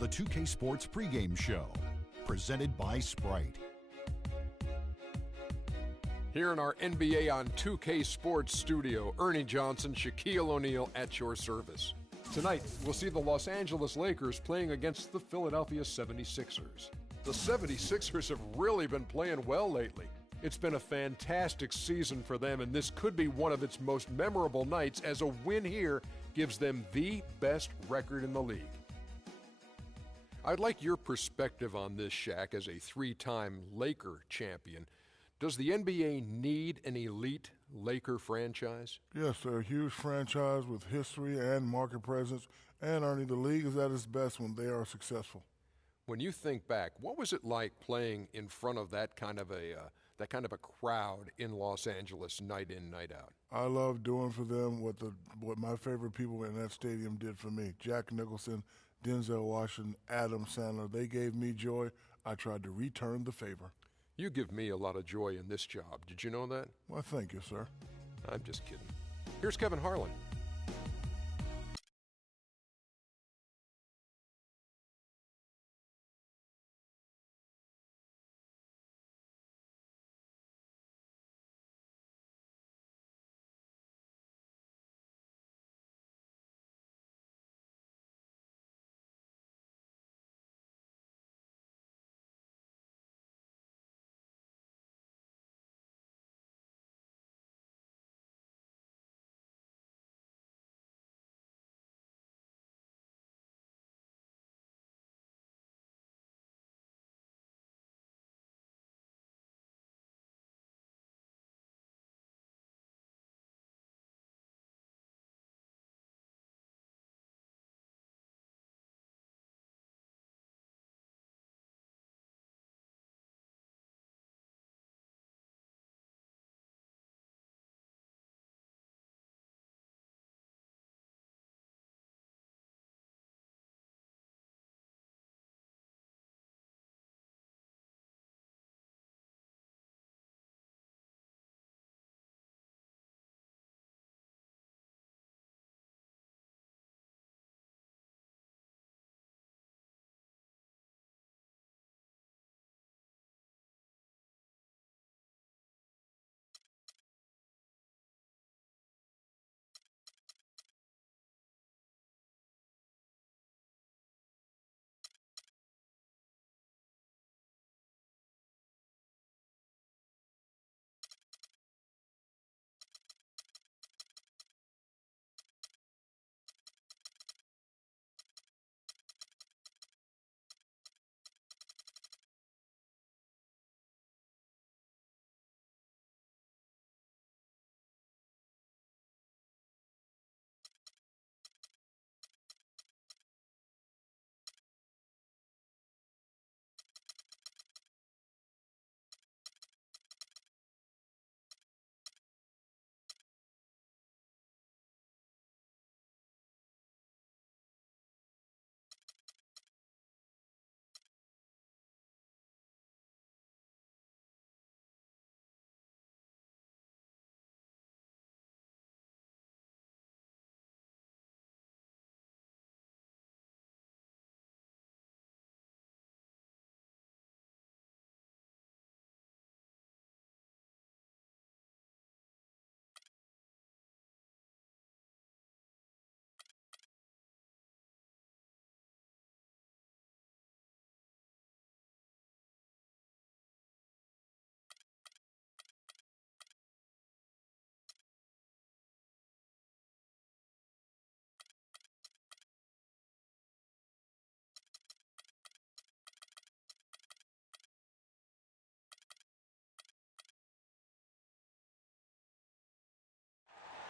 the 2K Sports pregame show, presented by Sprite. Here in our NBA on 2K Sports studio, Ernie Johnson, Shaquille O'Neal at your service. Tonight, we'll see the Los Angeles Lakers playing against the Philadelphia 76ers. The 76ers have really been playing well lately. It's been a fantastic season for them, and this could be one of its most memorable nights, as a win here gives them the best record in the league. I'd like your perspective on this, Shaq, as a three-time Laker champion. Does the NBA need an elite Laker franchise? Yes, they're a huge franchise with history and market presence, and Ernie, the league is at its best when they are successful. When you think back, what was it like playing in front of that kind of a crowd in Los Angeles, night in, night out? I love doing for them what my favorite people in that stadium did for me. Jack Nicholson, Denzel Washington, Adam Sandler, they gave me joy. I tried to return the favor. You give me a lot of joy in this job. Did you know that? Well, thank you, sir. I'm just kidding. Here's Kevin Harlan.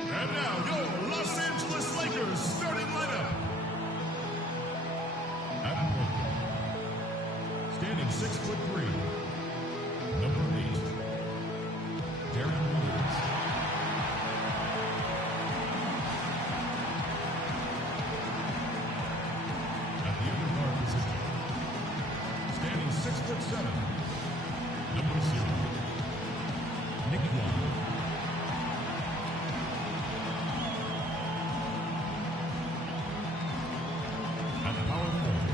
And now, your Los Angeles Lakers starting lineup. At one, standing 6'3", number 8, Darren Williams. At the other guard position, standing 6'7", number 0, Nick Young. At power forward,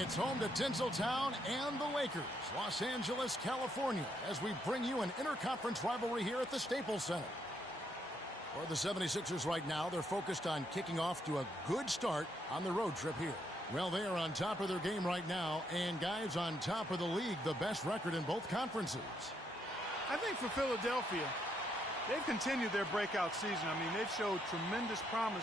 It's home to Tinseltown and the Lakers, Los Angeles, California, as we bring you an interconference rivalry here at the Staples Center. For the 76ers right now, they're focused on kicking off to a good start on the road trip here. Well, they are on top of their game right now, and guys, on top of the league, the best record in both conferences. I think for Philadelphia, they've continued their breakout season. I mean, they've showed tremendous promise.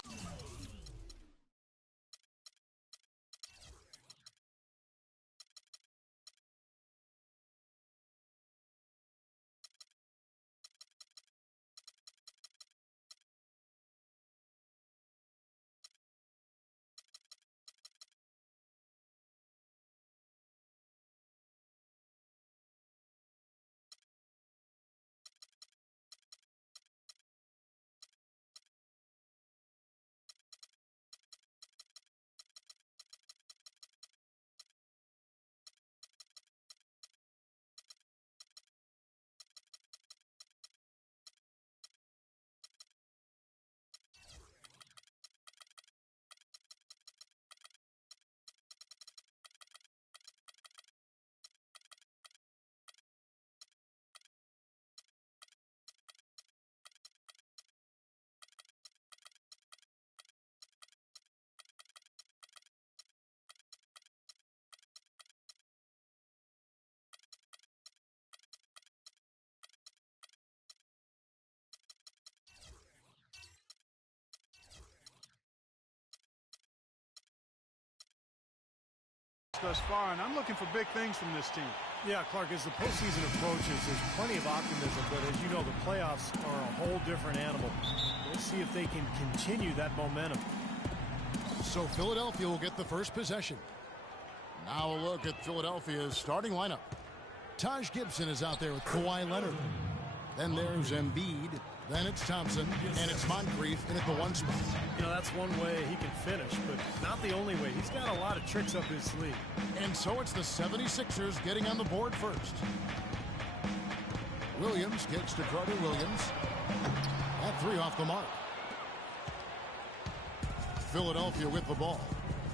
Thus far, and I'm looking for big things from this team. Yeah, Clark, as the postseason approaches, there's plenty of optimism, but as you know, the playoffs are a whole different animal. We'll see if they can continue that momentum. So Philadelphia will get the first possession. Now a look at Philadelphia's starting lineup. Taj Gibson is out there with Kawhi Leonard. Then there's Embiid. Then it's Thompson, and it's Moncrief in at the one spot. You know, that's one way he can finish, but not the only way. He's got a lot of tricks up his sleeve. And so it's the 76ers getting on the board first. Williams gets to Carter Williams. That three off the mark. Philadelphia with the ball.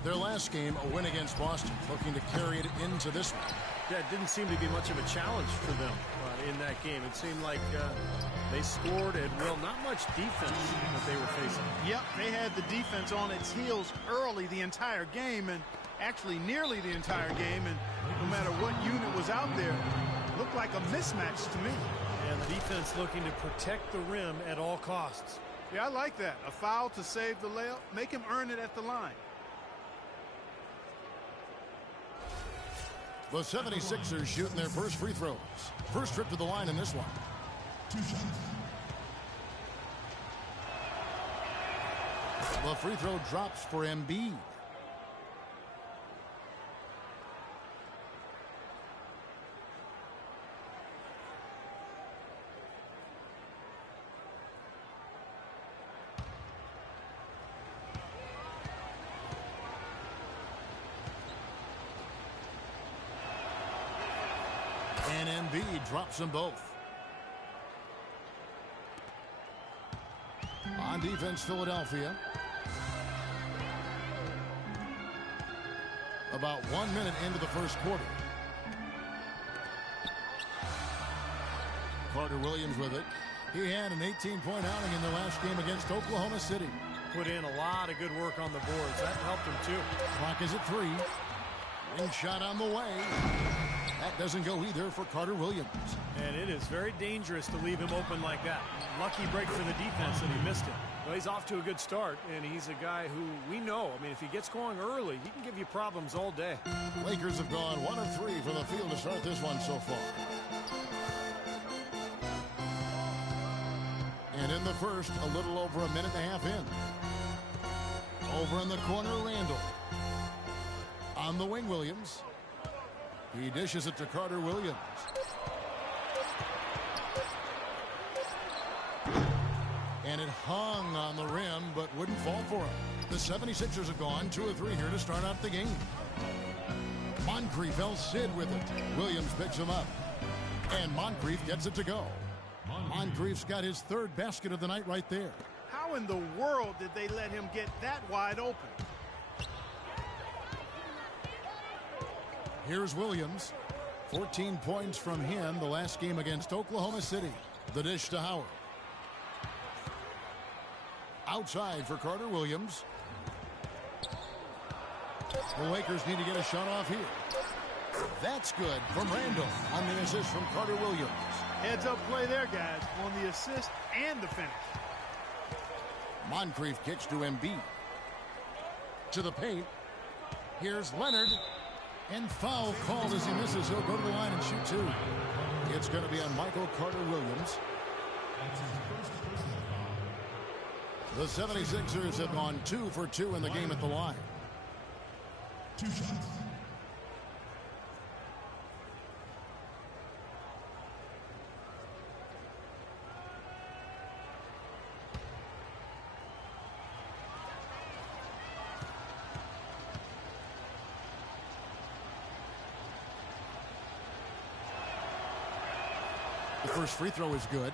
Their last game, a win against Boston, looking to carry it into this one. Yeah, it didn't seem to be much of a challenge for them in that game. It seemed like they scored at will. Not much defense that they were facing. Yep, they had the defense on its heels early the entire game, and actually nearly the entire game, and no matter what unit was out there, it looked like a mismatch to me. And the defense looking to protect the rim at all costs. Yeah, I like that. A foul to save the layup, make him earn it at the line. The 76ers shooting their first free throws. First trip to the line in this one. The free throw drops for Embiid. And Embiid drops them both. On defense, Philadelphia. About 1 minute into the first quarter. Carter Williams with it. He had an 18-point outing in the last game against Oklahoma City. Put in a lot of good work on the boards. That helped him too. Clock is at 3. Ring shot on the way. That doesn't go either for Carter Williams. And it is very dangerous to leave him open like that. Lucky break for the defense that he missed it. Well, he's off to a good start, and he's a guy who we know. I mean, if he gets going early, he can give you problems all day. Lakers have gone 1 of 3 from the field to start this one so far. And in the first, a little over a minute and a half in. Over in the corner, Randall. On the wing, Williams. He dishes it to Carter Williams. And it hung on the rim, but wouldn't fall for him. The 76ers have gone 2 of 3 here to start out the game. Moncrief El Cid with it. Williams picks him up. And Moncrief gets it to go. Moncrief's got his 3rd basket of the night right there. How in the world did they let him get that wide open? Here's Williams. 14 points from him the last game against Oklahoma City. The dish to Howard. Outside for Carter Williams. The Lakers need to get a shot off here. That's good from Randall on the assist from Carter Williams. Heads up play there, guys, on the assist and the finish. Moncrief kicks to Embiid. To the paint. Here's Leonard. And foul called as he misses. He'll go to the line and shoot two. It's going to be on Michael Carter Williams. The 76ers have gone 2 for 2 in the game at the line. 2 shots. The first free throw is good.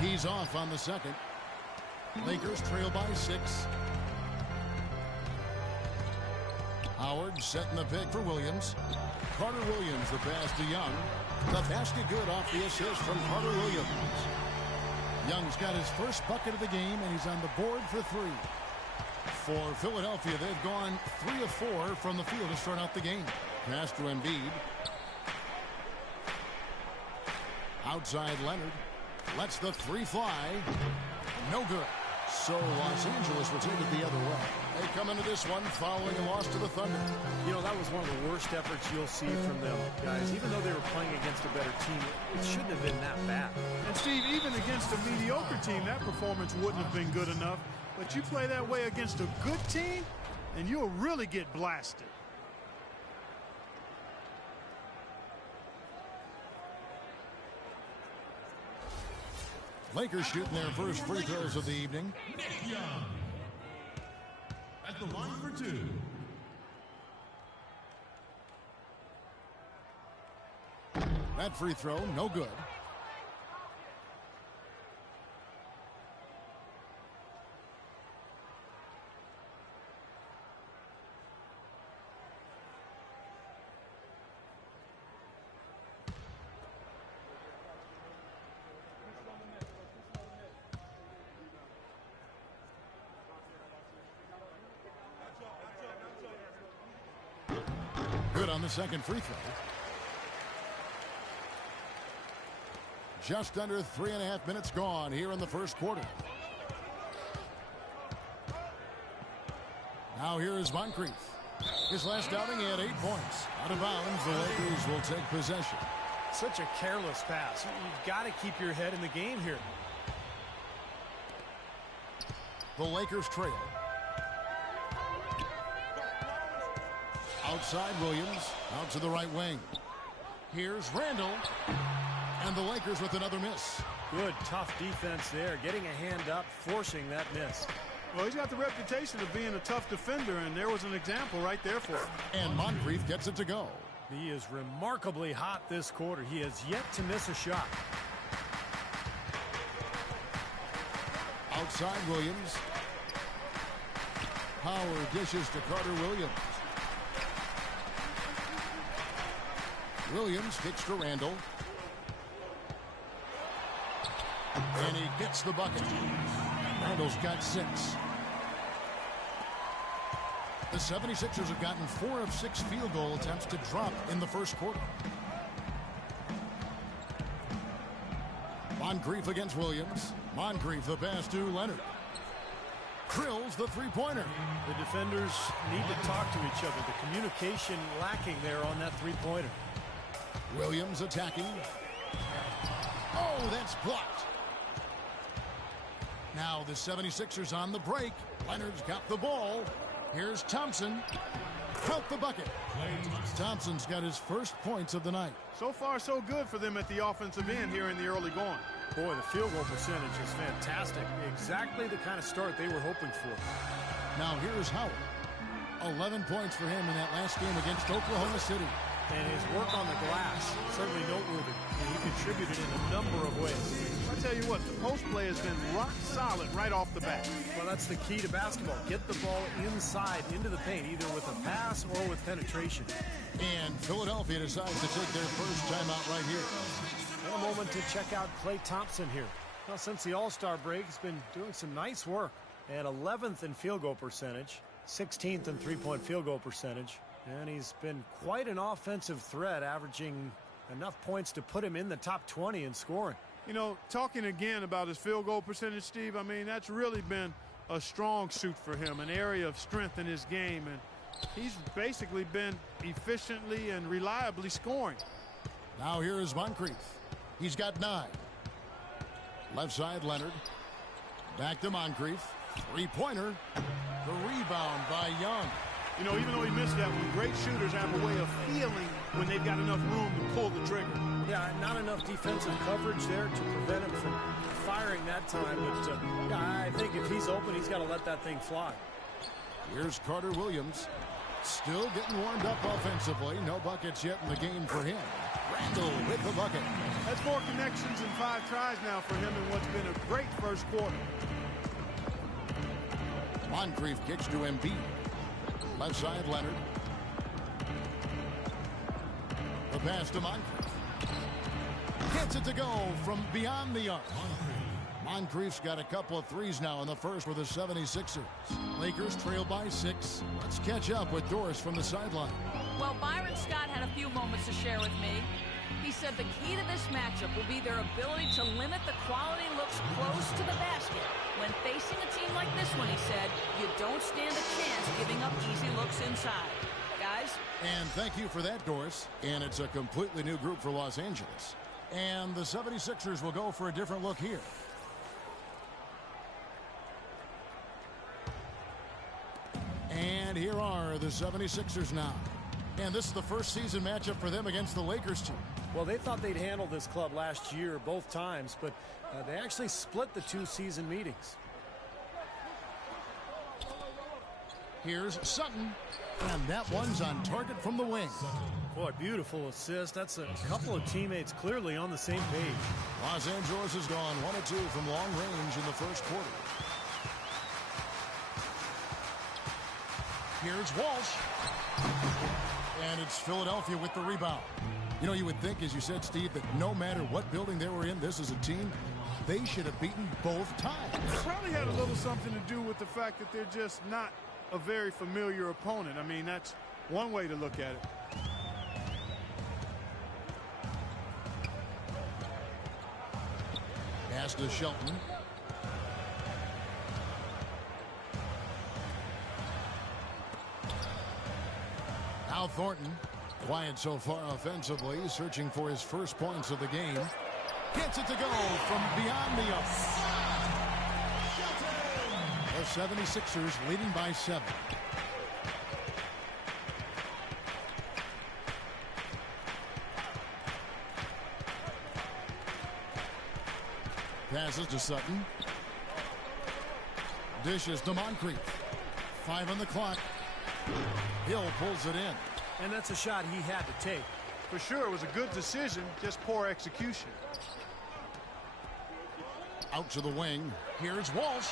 He's off on the second. Lakers trail by 6. Howard setting the pick for Williams. Carter Williams, the pass to Young. The basket good off the assist from Carter Williams. Young's got his first bucket of the game, and he's on the board for 3. For Philadelphia, they've gone 3 of 4 from the field to start out the game. Pass to Embiid. Outside Leonard. Lets the 3 fly. No good. So Los Angeles will take it the other way. They come into this one following a loss to the Thunder. You know, that was one of the worst efforts you'll see from them, guys. Even though they were playing against a better team, it shouldn't have been that bad. And Steve, even against a mediocre team, that performance wouldn't have been good enough. But you play that way against a good team, and you'll really get blasted. Lakers shooting their first free throws of the evening. Nick Young at the line for 2. That free throw, no good. Good on the second free throw. Just under 3.5 minutes gone here in the first quarter. Now here is Moncrief. His last outing, he had 8 points. Out of bounds, the Lakers will take possession. Such a careless pass. You've got to keep your head in the game here. The Lakers trail. Outside Williams, out to the right wing. Here's Randall. And the Lakers with another miss. Good, tough defense there. Getting a hand up, forcing that miss. Well, he's got the reputation of being a tough defender, and there was an example right there for him. And Moncrief gets it to go. He is remarkably hot this quarter. He has yet to miss a shot. Outside Williams. Howard dishes to Carter Williams. Williams kicks to Randall. And he gets the bucket. Randall's got 6. The 76ers have gotten 4 of 6 field goal attempts to drop in the first quarter. Moncrief against Williams. Moncrief the pass to Leonard. Krills the three-pointer. The defenders need to talk to each other. The communication lacking there on that three-pointer. Williams attacking. Oh, that's blocked. Now the 76ers on the break. Leonard's got the ball. Here's Thompson. Count the bucket. Thompson's got his first points of the night. So far, so good for them at the offensive end here in the early going. Boy, the field goal percentage is fantastic. Exactly the kind of start they were hoping for. Now here's Howard. 11 points for him in that last game against Oklahoma City. And his work on the glass, certainly noteworthy. And he contributed in a number of ways. I tell you what, the post play has been rock solid right off the bat. Well, that's the key to basketball. Get the ball inside, into the paint, either with a pass or with penetration. And Philadelphia decides to take their first timeout right here. And a moment to check out Klay Thompson here. Well, since the All-Star break, he's been doing some nice work. And 11th in field goal percentage, 16th in three-point field goal percentage. And he's been quite an offensive threat, averaging enough points to put him in the top 20 in scoring. You know, talking again about his field goal percentage, Steve, I mean, that's really been a strong suit for him, an area of strength in his game. And he's basically been efficiently and reliably scoring. Now here is Moncrief. He's got 9. Left side, Leonard. Back to Moncrief. Three-pointer. The rebound by Young. You know, even though he missed that one, great shooters have a way of feeling when they've got enough room to pull the trigger. Yeah, not enough defensive coverage there to prevent him from firing that time. But yeah, I think if he's open, he's got to let that thing fly. Here's Carter Williams. Still getting warmed up offensively. No buckets yet in the game for him. Randall with the bucket. That's 4 connections and 5 tries now for him in what's been a great first quarter. Moncrief kicks to Embiid. Left side, Leonard. The pass to Moncrief. Gets it to go from beyond the arc. Moncrief's got a couple of threes now in the first for the 76ers. Lakers trail by 6. Let's catch up with Doris from the sideline. Well, Byron Scott had a few moments to share with me. He said the key to this matchup will be their ability to limit the quality looks close to the basket. When facing a team like this one, he said, you don't stand a chance giving up easy looks inside. Guys? And thank you for that, Doris. And it's a completely new group for Los Angeles. And the 76ers will go for a different look here. And here are the 76ers now. And this is the first season matchup for them against the Lakers team. Well, they thought they'd handle this club last year both times, but they actually split the 2 season meetings. Here's Sutton. And that one's on target from the wing. Boy, beautiful assist. That's a couple of teammates clearly on the same page. Los Angeles has gone 1 of 2 from long range in the first quarter. Here's Walsh. And it's Philadelphia with the rebound. You know, you would think, as you said, Steve, that no matter what building they were in, this is a team they should have beaten both times. It probably had a little something to do with the fact that they're just not a very familiar opponent. I mean, that's one way to look at it. Pass to Shelton. Now Thornton, quiet so far offensively, searching for his first points of the game. Gets it to go from beyond the arc. The 76ers leading by 7. Passes to Sutton. Dishes to Moncrief. 5 on the clock. Hill pulls it in. And that's a shot he had to take. For sure, it was a good decision, just poor execution. Out to the wing. Here's Walsh.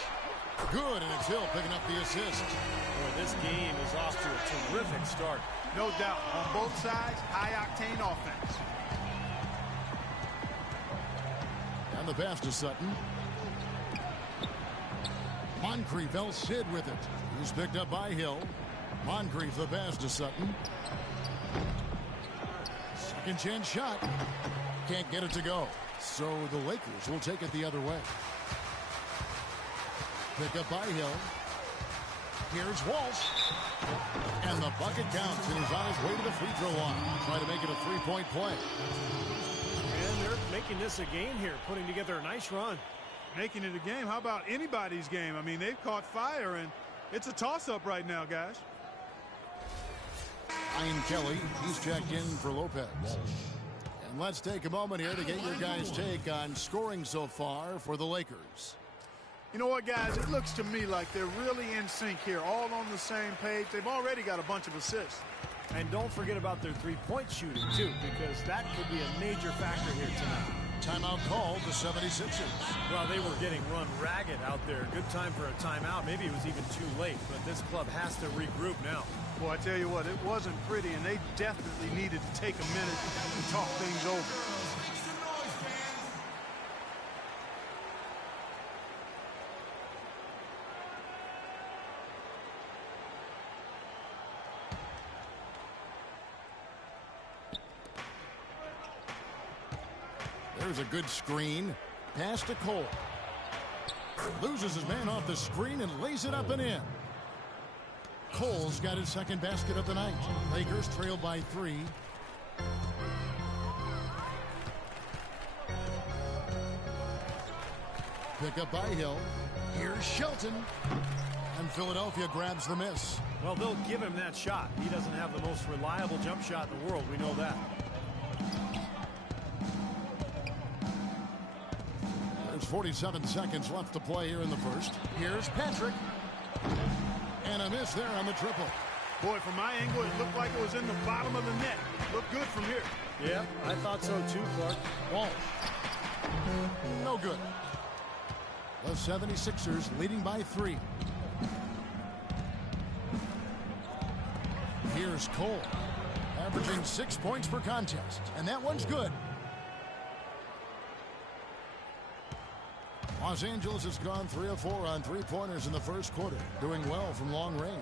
Good, and it's Hill picking up the assist. Boy, this game is off to a terrific start. No doubt. On both sides, high-octane offense. And the pass to Sutton. Moncrief, El Cid with it. He's picked up by Hill. Moncrief, the pass to Sutton. Second chance shot. Can't get it to go. So the Lakers will take it the other way. Pick up by Hill. Here's Walsh. And the bucket counts, and he's on his way to the free throw line. Trying to make it a 3-point play. And they're making this a game here, putting together a nice run. Making it a game. How about anybody's game? I mean, they've caught fire, and It's a toss-up right now, guys. Ryan Kelly, he's checked in for Lopez. And let's take a moment here to get your guys' take on scoring so far for the Lakers. You know what, guys? It looks to me like they're really in sync here, all on the same page. They've already got a bunch of assists. And don't forget about their three-point shooting, too, because that could be a major factor here tonight. Timeout called the 76ers. Well, they were getting run ragged out there. Good time for a timeout. Maybe it was even too late, but this club has to regroup now. Well, I tell you what, it wasn't pretty, and they definitely needed to take a minute to talk things over. There's a good screen. Pass to Cole. Loses his man off the screen and lays it up and in. Cole's got his second basket of the night. Lakers trail by 3. Pick up by Hill. Here's Shelton. And Philadelphia grabs the miss. Well, they'll give him that shot. He doesn't have the most reliable jump shot in the world. We know that. There's 47 seconds left to play here in the first. Here's Patrick. And a miss there on the triple. Boy, from my angle, it looked like it was in the bottom of the net. Looked good from here. Yeah, I thought so too, Clark. Wall. No good. The 76ers leading by 3. Here's Cole. Averaging 6 points per contest. And that one's good. Los Angeles has gone 3 of 4 on three-pointers in the first quarter, doing well from long range.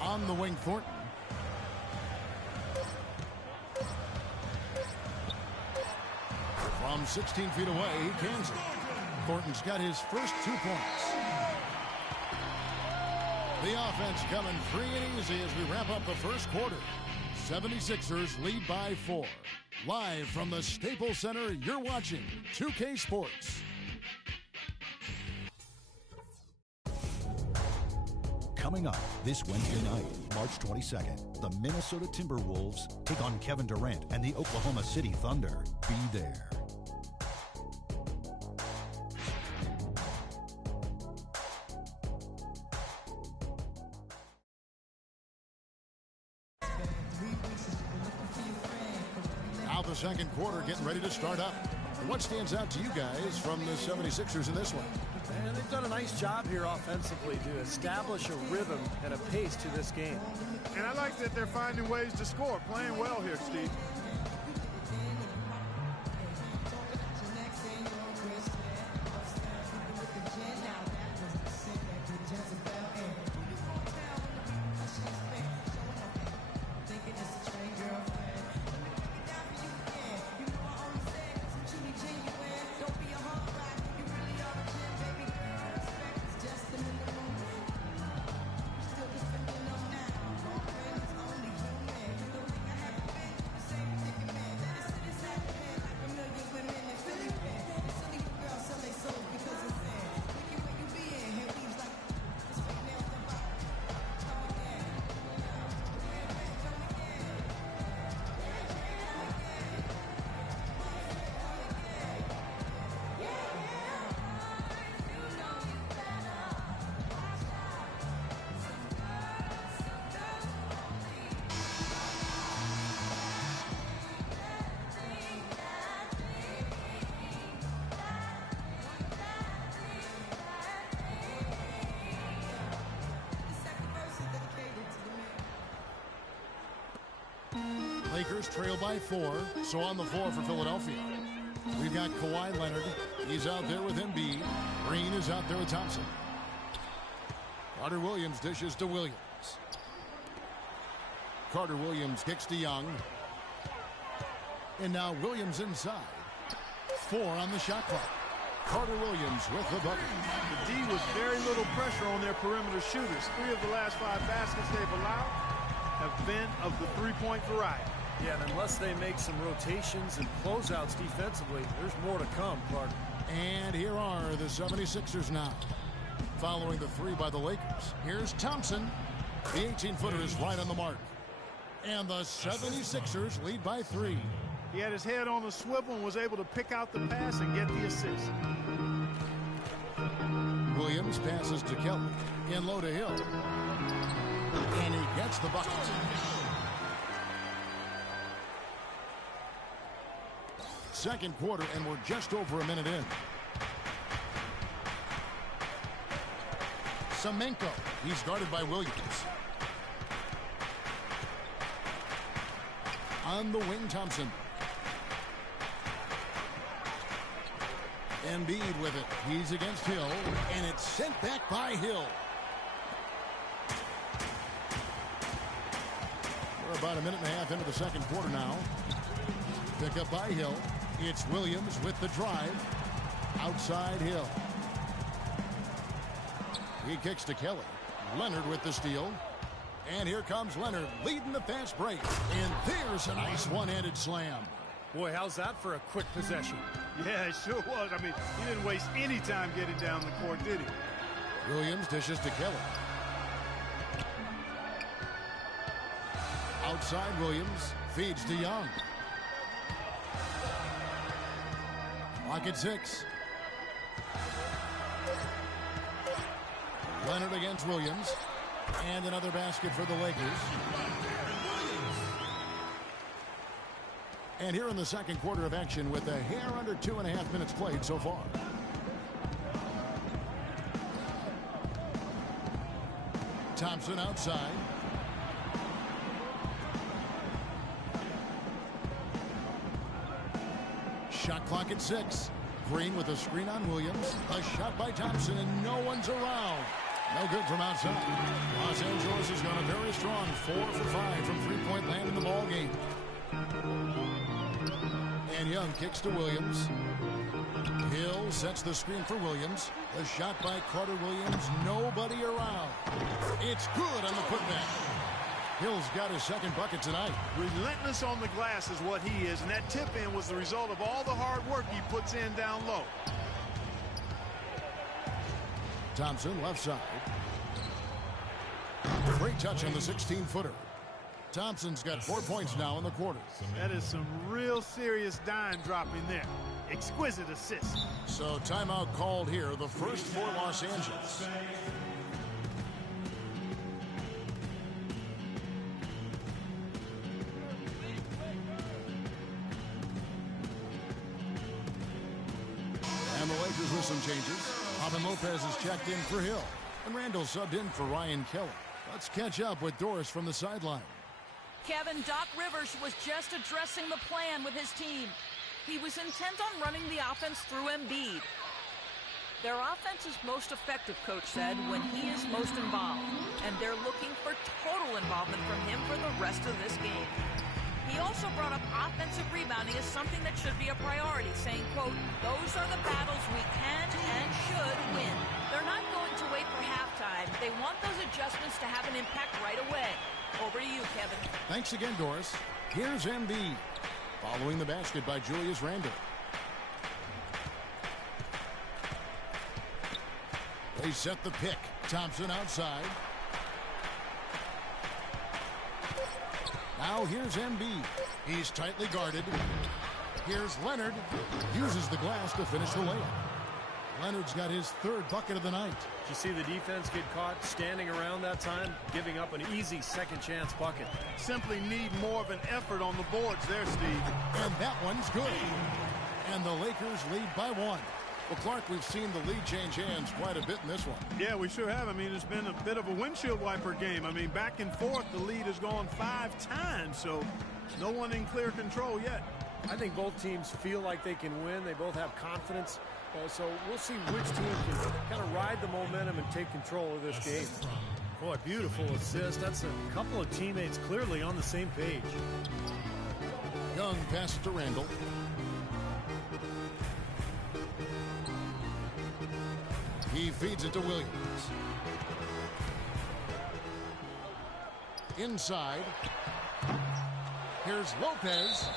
On the wing, Thornton. From 16 feet away, he cans it. Thornton's got his first 2 points. The offense coming free and easy as we wrap up the first quarter. 76ers lead by 4. Live from the Staples Center, you're watching 2K Sports. Coming up this Wednesday night, March 22nd, the Minnesota Timberwolves take on Kevin Durant and the Oklahoma City Thunder. Be there. Now the second quarter getting ready to start up. And what stands out to you guys from the 76ers in this one? And they've done a nice job here offensively to establish a rhythm and a pace to this game. And I like that they're finding ways to score, playing well here, Steve. Lakers trail by 4, so on the floor for Philadelphia. We've got Kawhi Leonard. He's out there with Embiid. Green is out there with Thompson. Carter Williams dishes to Williams. Carter Williams kicks to Young. And now Williams inside. 4 on the shot clock. Carter Williams with the bucket. The D was very little pressure on their perimeter shooters. 3 of the last 5 baskets they've allowed have been of the three-point variety. Yeah, and unless they make some rotations and closeouts defensively, there's more to come, Clark. And here are the 76ers now. Following the three by the Lakers, here's Thompson. The 18-footer is right on the mark. And the 76ers lead by 3. He had his head on a swivel and was able to pick out the pass and get the assist. Williams passes to Kelly. In low to Hill. And he gets the bucket. Second quarter, and we're just over a minute in. Semenko. He's guarded by Williams. On the wing, Thompson. Embiid with it. He's against Hill, and it's sent back by Hill. We're about a minute and a half into the second quarter now. Pick up by Hill. It's Williams with the drive. Outside Hill. He kicks to Kelly. Leonard with the steal. And here comes Leonard leading the fast break. And there's a nice one-handed slam. Boy, how's that for a quick possession? Yeah, it sure was. I mean, he didn't waste any time getting down the court, did he? Williams dishes to Kelly. Outside Williams. Feeds to Young. Clock at 6. Leonard against Williams. And another basket for the Lakers. And here in the second quarter of action with a hair under 2.5 minutes played so far. Thompson outside. Shot clock at 6. Green with a screen on Williams. A shot by Thompson, and no one's around. No good from outside. Los Angeles has gone a very strong 4 for 5 from three-point land in the ball game. And Young kicks to Williams. Hill sets the screen for Williams. The shot by Carter Williams. Nobody around. It's good on the putback. Hill's got his second bucket tonight. Relentless on the glass is what he is, and that tip-in was the result of all the hard work he puts in down low. Thompson left side. Great touch on the 16-footer. Thompson's got 4 points now in the quarter. That is some real serious dime dropping there. Exquisite assist. So timeout called here, the first for Los Angeles. And the Lakers with some changes. Robin Lopez is checked in for Hill. And Randall subbed in for Ryan Kelly. Let's catch up with Doris from the sideline. Kevin, Doc Rivers was just addressing the plan with his team. He was intent on running the offense through Embiid. Their offense is most effective, Coach said, when he is most involved. And they're looking for total involvement from him for the rest of this game. He also brought up offensive rebounding as something that should be a priority, saying, quote, those are the battles we can and should win. They're not going to wait for halftime. They want those adjustments to have an impact right away. Over to you, Kevin. Thanks again, Doris. Here's Embiid. Following the basket by Julius Randle. They set the pick. Thompson outside. Now here's Embiid. He's tightly guarded. Here's Leonard. Uses the glass to finish the layup. Leonard's got his third bucket of the night. Did you see the defense get caught standing around that time, giving up an easy second chance bucket? Simply need more of an effort on the boards there, Steve. And that one's good. And the Lakers lead by 1. Well, Clark, we've seen the lead change hands quite a bit in this one. Yeah, we sure have. I mean, it's been a bit of a windshield wiper game. I mean, back and forth, the lead has gone 5 times, so no one in clear control yet. I think both teams feel like they can win. They both have confidence. So we'll see which team can kind of ride the momentum and take control of this game. Boy, beautiful assist. That's a couple of teammates clearly on the same page. Young passes to Randall. He feeds it to Williams. Inside. Here's Lopez.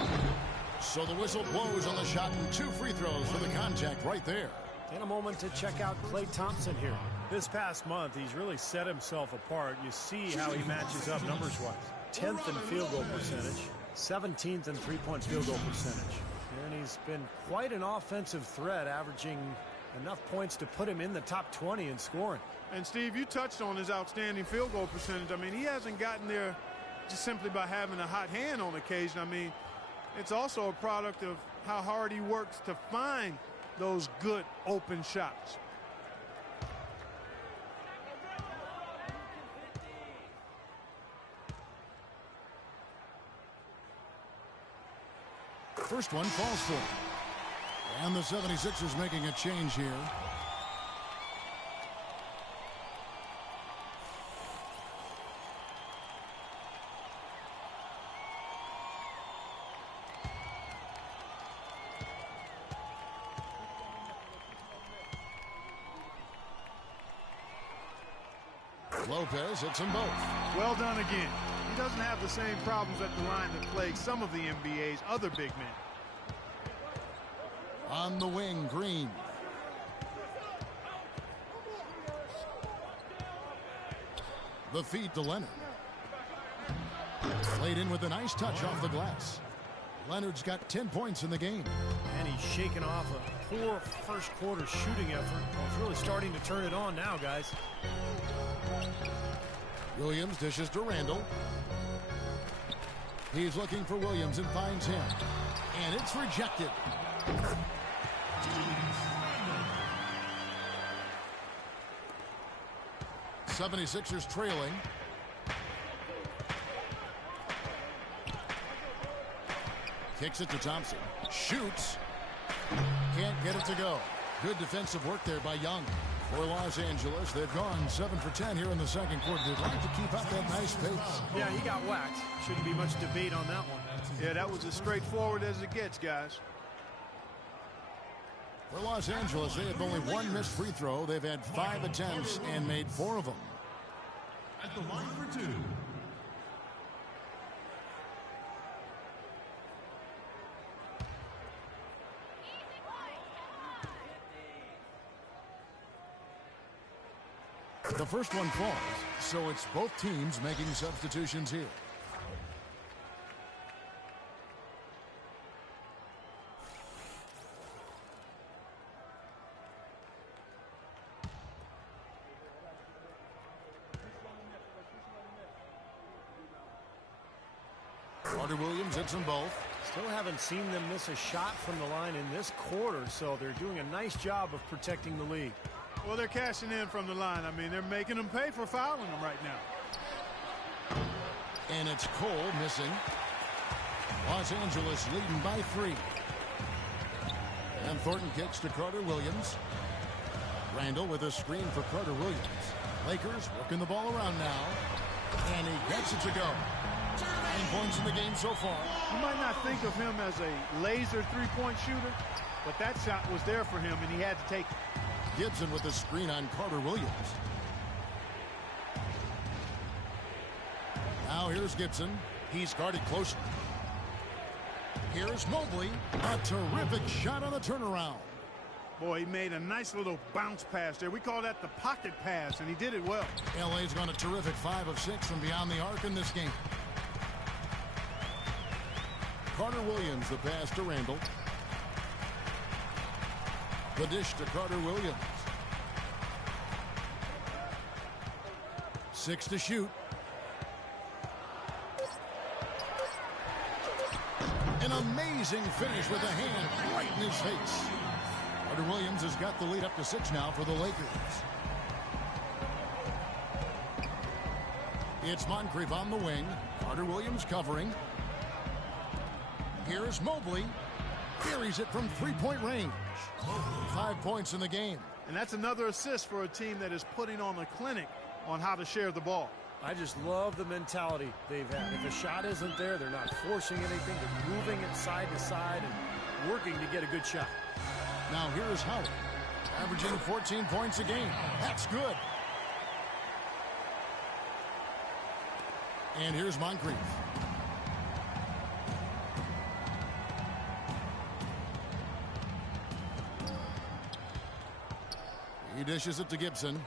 So the whistle blows on the shot and 2 free throws for the contact right there. And a moment to check out Klay Thompson here. This past month, he's really set himself apart. You see how he matches up numbers-wise. 10th in field goal percentage, 17th in three-point field goal percentage. And he's been quite an offensive threat, averaging enough points to put him in the top 20 in scoring. And Steve, you touched on his outstanding field goal percentage. I mean, he hasn't gotten there just simply by having a hot hand on occasion. I mean, it's also a product of how hard he works to find those good open shots. First one falls for him. And the 76ers making a change here. Lopez hits them both. Well done again. He doesn't have the same problems at the line that plague some of the NBA's other big men. On the wing, Green. The feed to Leonard. Played in with a nice touch off the glass. Leonard's got 10 points in the game. And he's shaken off a poor first quarter shooting effort. He's really starting to turn it on now, guys. Williams dishes to Randall. He's looking for Williams and finds him. And it's rejected. '76ers trailing. Kicks it to Thompson. Shoots. Can't get it to go. Good defensive work there by Young. For Los Angeles, they've gone 7 for 10 here in the second quarter. They'd like to keep up that nice pace. Yeah, he got whacked. Shouldn't be much debate on that one. Yeah, that was as straightforward as it gets, guys. For Los Angeles, they have only 1 missed free throw. They've had 5 attempts and made 4 of them. At the line for 2. The first one falls, so it's both teams making substitutions here. Carter Williams hits them both. Still haven't seen them miss a shot from the line in this quarter, so they're doing a nice job of protecting the lead. Well, they're cashing in from the line. I mean, they're making them pay for fouling them right now. And it's Cole missing. Los Angeles leading by 3. And Thornton kicks to Carter Williams. Randall with a screen for Carter Williams. Lakers working the ball around now. And he gets it to go. 9 points in the game so far. You might not think of him as a laser three-point shooter, but that shot was there for him, and he had to take it. Gibson with the screen on Carter Williams. Now here's Gibson. He's guarded closely. Here's Mobley. A terrific shot on the turnaround. Boy, he made a nice little bounce pass there. We call that the pocket pass, and he did it well. LA's gone a terrific 5 of 6 from beyond the arc in this game. Carter Williams, the pass to Randall. The dish to Carter Williams. 6 to shoot. An amazing finish with a hand right in his face. Carter Williams has got the lead up to 6 now for the Lakers. It's Moncrief on the wing. Carter Williams covering. Here's Mobley. Carries it from 3-point range. 5 points in the game. And that's another assist for a team that is putting on a clinic on how to share the ball. I just love the mentality they've had. If a shot isn't there, they're not forcing anything. They're moving it side to side and working to get a good shot. Now here's Howard, averaging 14 points a game. That's good. And here's Moncrief. He dishes it to Gibson.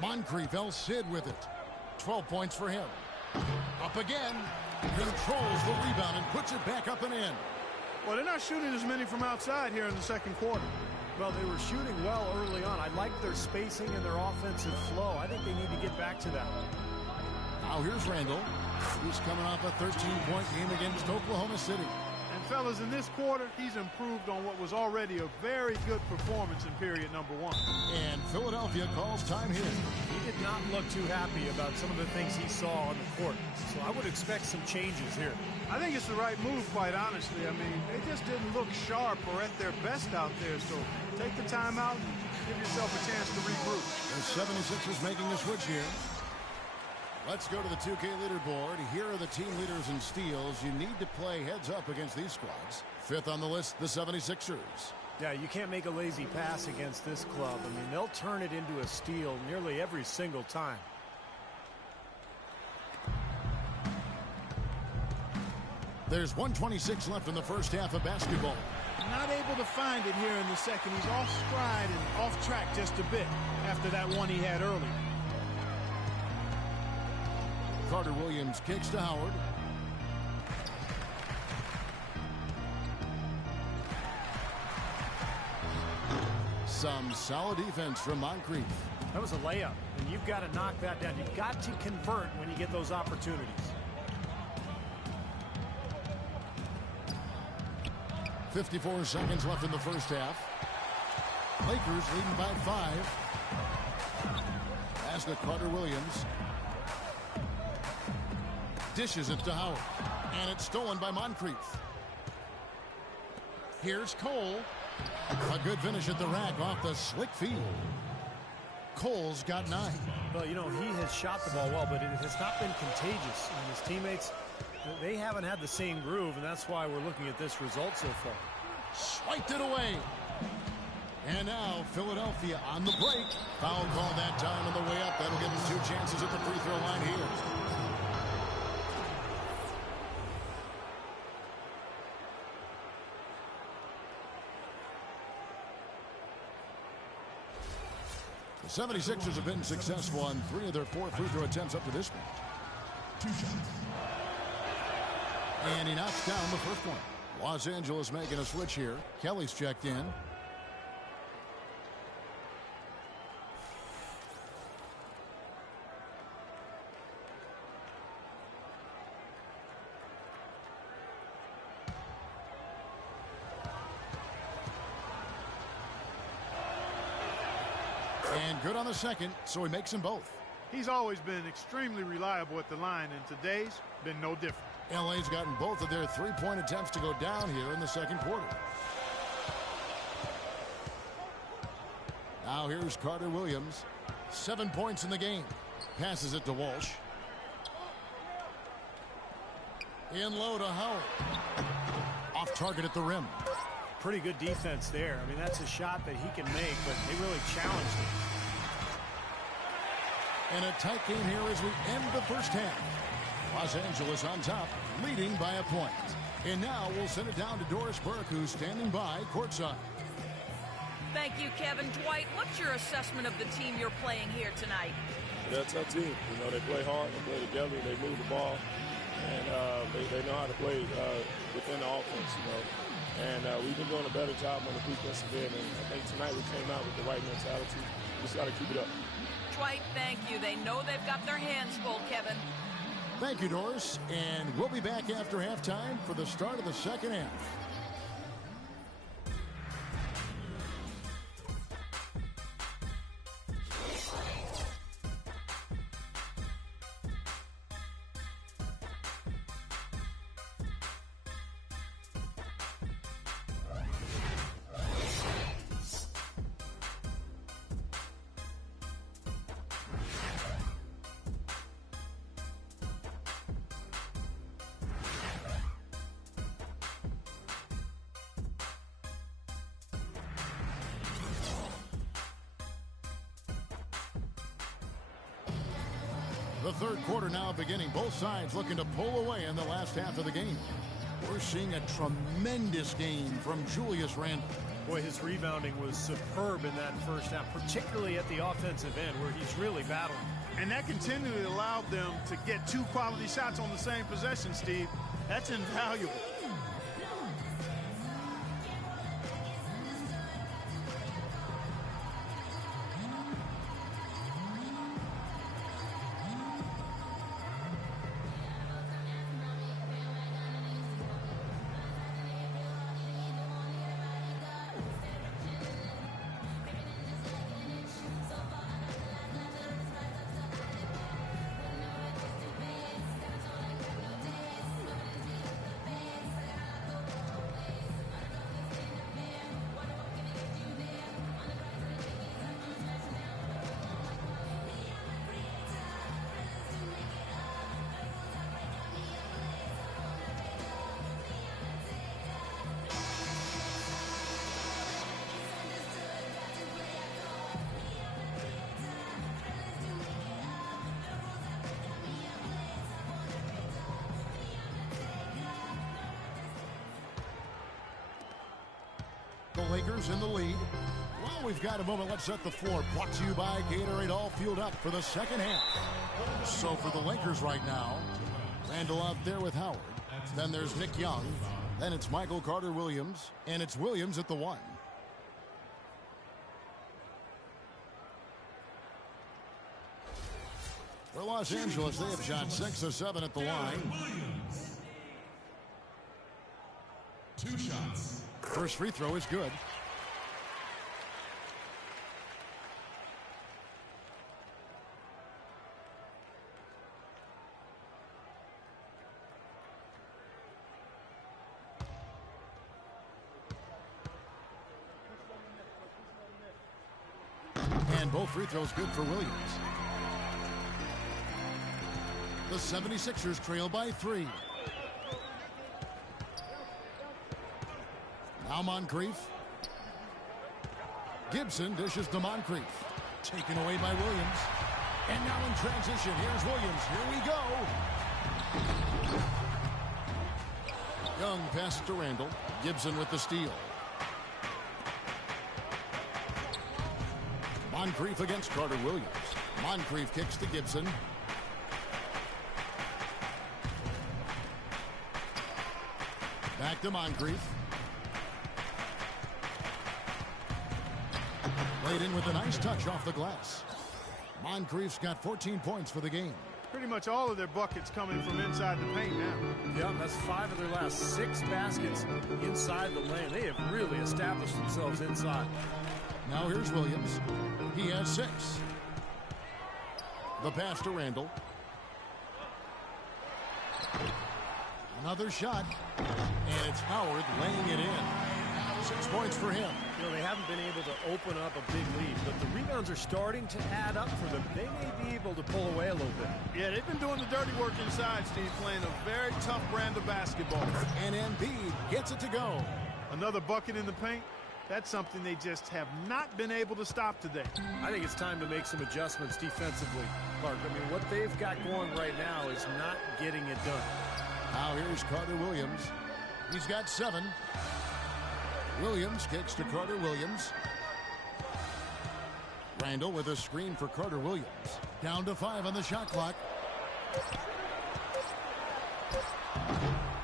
Moncrief El Cid with it. 12 points for him. Up again. Controls the rebound and puts it back up and in. Well, they're not shooting as many from outside here in the second quarter. Well, they were shooting well early on. I like their spacing and their offensive flow. I think they need to get back to that. Now here's Randall. He's coming off a 13-point game against Oklahoma City. And fellas, in this quarter, he's improved on what was already a very good performance in period number 1. And Philadelphia calls time here. He did not look too happy about some of the things he saw on the court. So I would expect some changes here. I think it's the right move, quite honestly. I mean, they just didn't look sharp or at their best out there. So take the time out and give yourself a chance to regroup. The 76ers making a switch here. Let's go to the 2K leaderboard. Here are the team leaders in steals. You need to play heads up against these squads. 5th on the list, the 76ers. Yeah, you can't make a lazy pass against this club. I mean, they'll turn it into a steal nearly every single time. There's 1:26 left in the first half of basketball. Not able to find it here in the second. He's off stride and off track just a bit after that one he had earlier. Carter Williams kicks to Howard. Some solid defense from Moncrief. That was a layup, and you've got to knock that down. You've got to convert when you get those opportunities. .54 seconds left in the first half. Lakers leading by 5. Pass to Carter Williams. Dishes it to Howard. And it's stolen by Moncrief. Here's Cole. A good finish at the rack off the slick field. Cole's got 9. Well, you know, he has shot the ball well, but it has not been contagious. And his teammates, they haven't had the same groove, and that's why we're looking at this result so far. Swiped it away. And now Philadelphia on the break. Foul call that time on the way up. That'll give us 2 chances at the free throw line here. The 76ers have been successful on 3 of their 4 free throw attempts up to this point. And he knocks down the first one. Los Angeles making a switch here. Kelly's checked in. And good on the second, so he makes them both. He's always been extremely reliable at the line, and today's been no different. LA's gotten both of their 3-point attempts to go down here in the second quarter. Now here's Carter Williams. 7 points in the game. Passes it to Walsh. In low to Howard. Off target at the rim. Pretty good defense there. I mean, that's a shot that he can make, but they really challenged him. And a tight game here as we end the first half. Los Angeles on top, leading by a point. And now we'll send it down to Doris Burke, who's standing by courtside. Thank you, Kevin. Dwight, what's your assessment of the team you're playing here tonight? They're a tough team. You know, they play hard, they play together, they move the ball, and they know how to play within the offense, you know. And we've been doing a better job on the defensive end, and I think tonight we came out with the right mentality. We just got to keep it up. Dwight, thank you. They know they've got their hands full, Kevin. Thank you, Doris. And we'll be back after halftime for the start of the second half. The third quarter now beginning. Both sides looking to pull away in the last half of the game. We're seeing a tremendous game from Julius Randle. Boy, his rebounding was superb in that first half, particularly at the offensive end where he's really battling. And that continually allowed them to get 2 quality shots on the same possession, Steve. That's invaluable. The Lakers in the lead. Well, we've got a moment. Let's set the floor. Brought to you by Gatorade, all fueled up for the second half. So for the Lakers right now, Randall out there with Howard. Then there's Nick Young. Then it's Michael Carter-Williams. And it's Williams at the 1. For Los Angeles, they have shot 6 of 7 at the line. 2 shots. First free throw is good. And both free throws good for Williams. The 76ers trail by 3. Now Moncrief. Gibson dishes to Moncrief. Taken away by Williams. And now in transition, here's Williams. Here we go. Young passes to Randall. Gibson with the steal. Moncrief against Carter-Williams. Moncrief kicks to Gibson. Back to Moncrief. Laid in with a nice touch off the glass. Moncrief's got 14 points for the game. Pretty much all of their buckets coming from inside the paint now. Yeah, that's 5 of their last 6 baskets inside the lane. They have really established themselves inside. Now here's Williams. He has 6. The pass to Randall. Another shot. And it's Howard laying it in. 6 points for him. You know, they haven't been able to open up a big lead, but the rebounds are starting to add up for them. They may be able to pull away a little bit. Yeah, they've been doing the dirty work inside, Steve, playing a very tough brand of basketball. And Embiid gets it to go. Another bucket in the paint. That's something they just have not been able to stop today. I think it's time to make some adjustments defensively, Clark. I mean, what they've got going right now is not getting it done. Now here's Carter-Williams. He's got 7. Williams kicks to Carter-Williams. Randall with a screen for Carter-Williams. Down to 5 on the shot clock.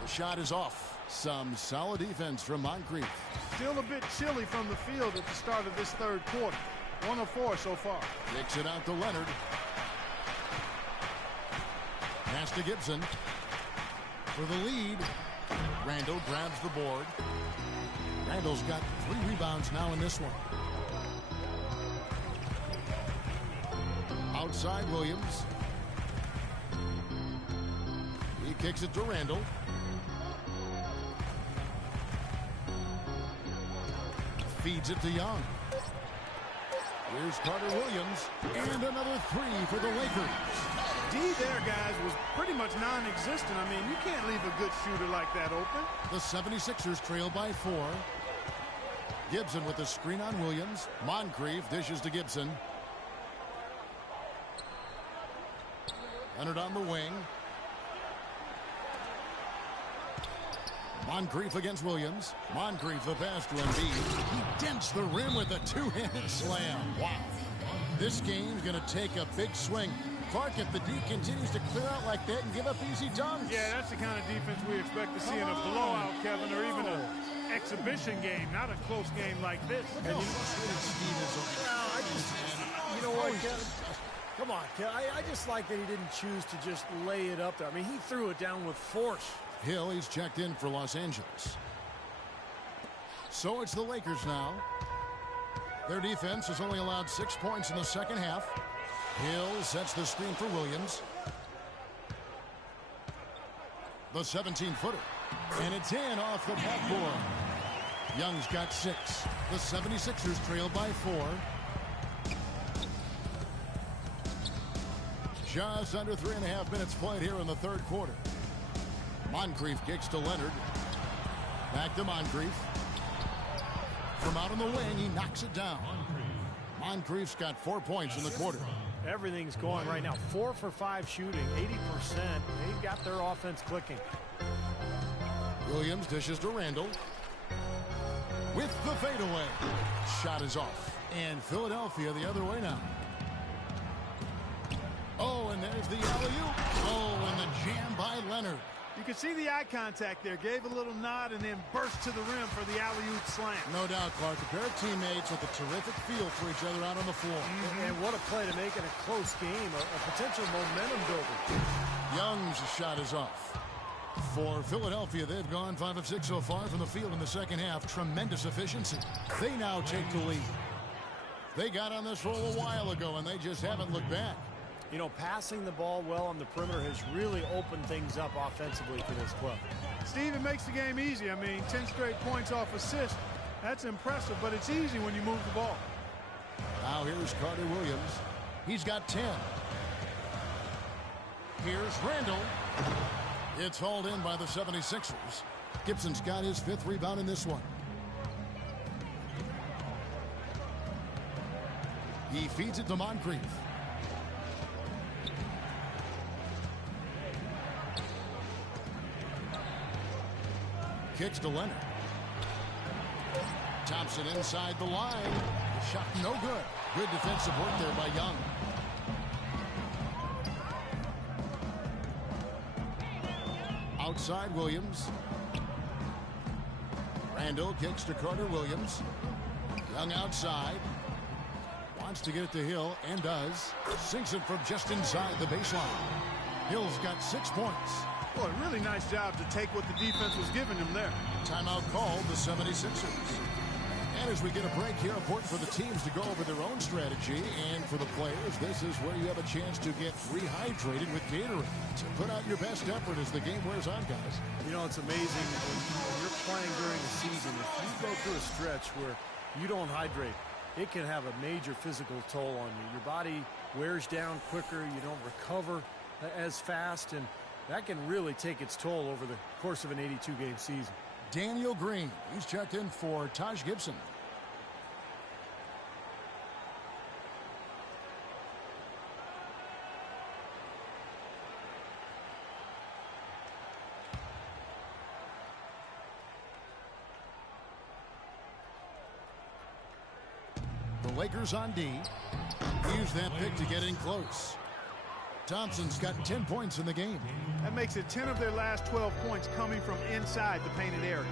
The shot is off. Some solid defense from Moncrief. Still a bit chilly from the field at the start of this third quarter. 1 of 4 so far. Kicks it out to Leonard. Pass to Gibson. For the lead. Randall grabs the board. Randall's got 3 rebounds now in this one. Outside Williams. He kicks it to Randall. Feeds it to Young. Here's Carter-Williams. And another 3 for the Lakers. D there, guys, was pretty much non-existent. I mean, you can't leave a good shooter like that open. The 76ers trail by 4. Gibson with the screen on Williams. Moncrief dishes to Gibson. Leonard on the wing. Moncrief against Williams. Moncrief the pass to Embiid. He dents the rim with a two-handed slam. Wow. This game's going to take a big swing. Clark, if the D continues to clear out like that and give up easy dunks. Yeah, that's the kind of defense we expect to see in a blowout, Kevin, or even an exhibition game, not a close game like this. And you know what, Kevin? Come on, Kevin. I just like that he didn't choose to just lay it up there. I mean, he threw it down with force. Hill, he's checked in for Los Angeles. So it's the Lakers now. Their defense has only allowed 6 points in the second half. Hill sets the screen for Williams. The 17-footer. And it's in off the backboard. Young's got 6. The 76ers trail by 4. Just under 3.5 minutes played here in the third quarter. Moncrief kicks to Leonard. Back to Moncrief. From out on the wing, he knocks it down. Moncrief's got 4 points in the quarter. Everything's going right now. 4 for 5 shooting, 80%. They've got their offense clicking. Williams dishes to Randall. With the fadeaway. Shot is off. And Philadelphia the other way now. Oh, and there's the alley-oop. Oh, and the jam by Leonard. You can see the eye contact there. Gave a little nod and then burst to the rim for the alley-oop slam. No doubt, Clark. A pair of teammates with a terrific feel for each other out on the floor. And what a play to make in a close game. A potential momentum builder. Young's shot is off. For Philadelphia, they've gone 5 of 6 so far from the field in the second half. Tremendous efficiency. They now take the lead. They got on this roll a while ago, and they just haven't looked back. You know, passing the ball well on the perimeter has really opened things up offensively for this club. Steve, it makes the game easy. I mean, 10 straight points off assist. That's impressive, but it's easy when you move the ball. Now here's Carter Williams. He's got 10. Here's Randall. It's hauled in by the 76ers. Gibson's got his 5th rebound in this one. He feeds it to Moncrief. Kicks to Leonard. Thompson inside the line. The shot no good. Good defensive work there by Young. Outside Williams. Randall kicks to Carter Williams. Young outside. Wants to get it to Hill and does. Sinks it from just inside the baseline. Hill's got 6 points. Boy, really nice job to take what the defense was giving him there. Timeout called the 76ers. And as we get a break here, important for the teams to go over their own strategy. And for the players, this is where you have a chance to get rehydrated with Gatorade. To put out your best effort as the game wears on, guys. You know, it's amazing when you're playing during the season. If you go through a stretch where you don't hydrate, it can have a major physical toll on you. Your body wears down quicker. You don't recover as fast. And that can really take its toll over the course of an 82-game season. Daniel Green, he's checked in for Taj Gibson. The Lakers on D. Use that pick to get in close. Thompson's got 10 points in the game. That makes it 10 of their last 12 points coming from inside the painted area.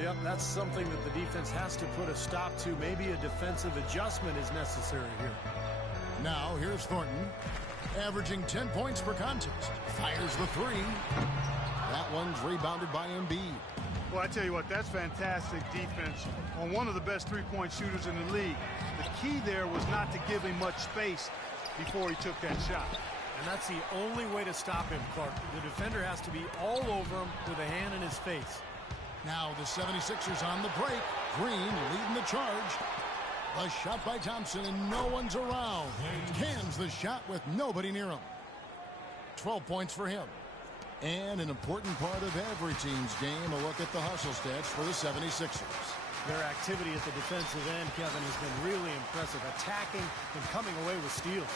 Yep, that's something that the defense has to put a stop to. Maybe a defensive adjustment is necessary here. Now here's Thornton, averaging 10 points per contest. Fires the 3. That one's rebounded by Embiid. Well, I tell you what, that's fantastic defense on one of the best three-point shooters in the league. The key there was not to give him much space before he took that shot. And that's the only way to stop him, Clark. The defender has to be all over him with a hand in his face. Now the 76ers on the break. Green leading the charge. A shot by Thompson and no one's around. Cans the shot with nobody near him. 12 points for him. And an important part of every team's game, a look at the hustle stats for the 76ers. Their activity at the defensive end, Kevin, has been really impressive. Attacking and coming away with steals.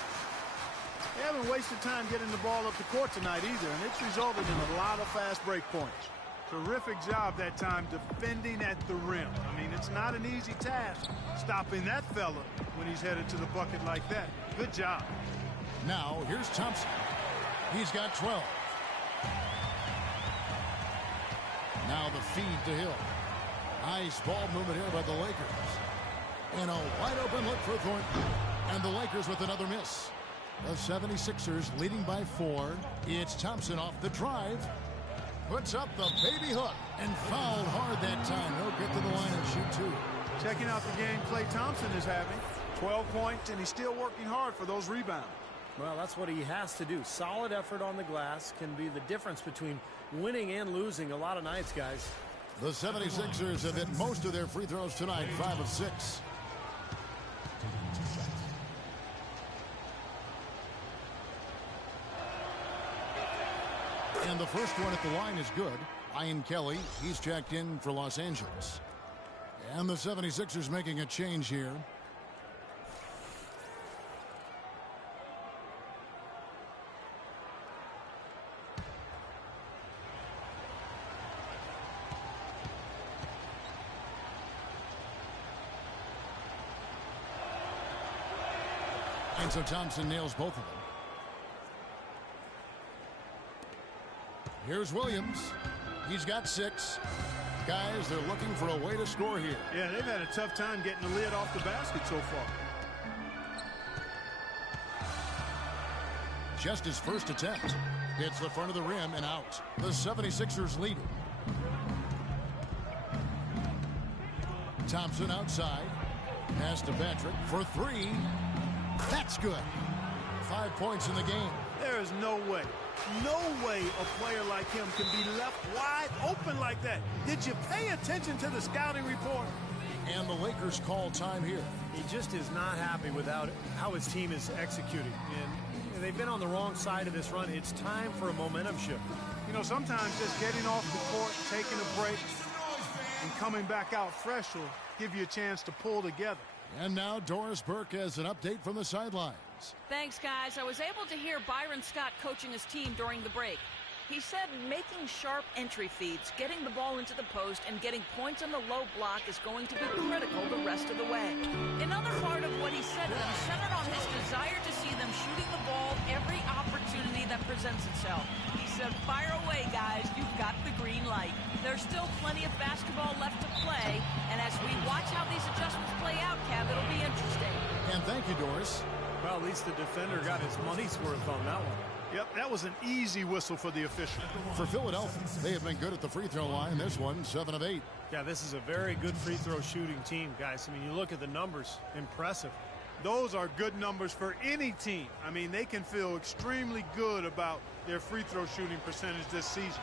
They haven't wasted time getting the ball up the court tonight either, and it's resulted in a lot of fast break points. Terrific job that time defending at the rim. I mean, it's not an easy task stopping that fella when he's headed to the bucket like that. Good job. Now, here's Thompson. He's got 12. Now the feed to Hill. Nice ball movement here by the Lakers. And a wide open look for Thornton. And the Lakers with another miss. The 76ers leading by 4. It's Thompson off the drive. Puts up the baby hook and fouled hard that time. He'll get to the line and shoot 2. Checking out the game Klay Thompson is having. 12 points, and he's still working hard for those rebounds. Well, that's what he has to do. Solid effort on the glass can be the difference between winning and losing a lot of nights, guys. The 76ers have hit most of their free throws tonight, 5 of 6. And the first one at the line is good. Ian Kelly, he's checked in for Los Angeles. And the 76ers making a change here. And so Thompson nails both of them. Here's Williams. He's got 6. Guys, they're looking for a way to score here. Yeah, they've had a tough time getting the lid off the basket so far. Just his first attempt. Hits the front of the rim and out. The 76ers lead it. Thompson outside. Pass to Patrick for 3. That's good. 5 points in the game. There is no way a player like him can be left wide open like that. Did you pay attention to the scouting report? And the Lakers call time here. He just is not happy with how his team is executing. And they've been on the wrong side of this run. It's time for a momentum shift. You know, sometimes just getting off the court, taking a break, and coming back out fresh will give you a chance to pull together. And now Doris Burke has an update from the sidelines. Thanks, guys. I was able to hear Byron Scott coaching his team during the break. He said making sharp entry feeds, getting the ball into the post, and getting points on the low block is going to be critical the rest of the way. Another part of what he said to them centered on his desire to see them shooting the ball every opportunity that presents itself. He said, fire away, guys. You've got the green light. There's still plenty of basketball left to play, and as we watch how these adjustments play out, Kev, it'll be interesting. And thank you, Doris. Well, at least the defender got his money's worth on that one. Yep, that was an easy whistle for the official. For Philadelphia, they have been good at the free throw line. This one, 7 of 8. Yeah, this is a very good free throw shooting team, guys. I mean, you look at the numbers, impressive. Those are good numbers for any team. I mean, they can feel extremely good about their free throw shooting percentage this season.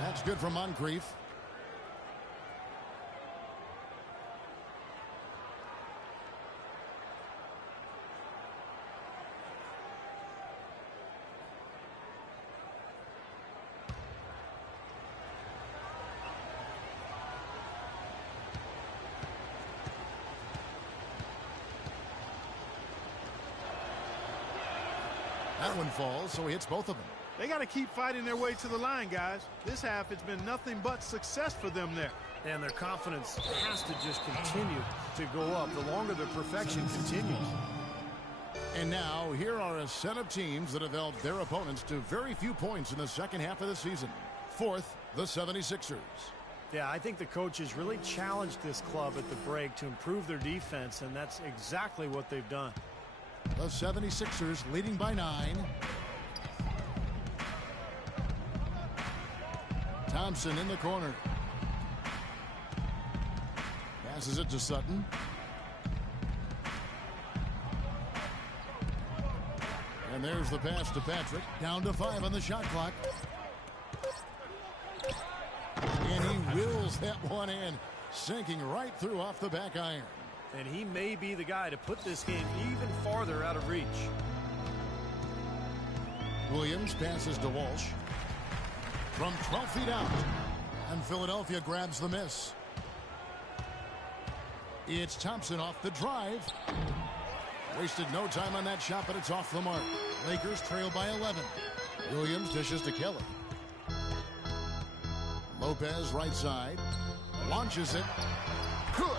That's good from Moncrief. That one falls, so he hits both of them. They got to keep fighting their way to the line, guys. This half, it's been nothing but success for them there. And their confidence has to just continue to go up the longer the perfection continues. And now, here are a set of teams that have held their opponents to very few points in the second half of the season. Fourth, the 76ers. Yeah, I think the coaches really challenged this club at the break to improve their defense, and that's exactly what they've done. The 76ers leading by 9. Thompson in the corner. Passes it to Sutton. And there's the pass to Patrick. Down to 5 on the shot clock. And he wills that one in, sinking right through off the back iron. And he may be the guy to put this game even farther out of reach. Williams passes to Walsh. From 12 feet out. And Philadelphia grabs the miss. It's Thompson off the drive. Wasted no time on that shot, but it's off the mark. Lakers trail by 11. Williams dishes to Kelly. Lopez right side. Launches it. Good.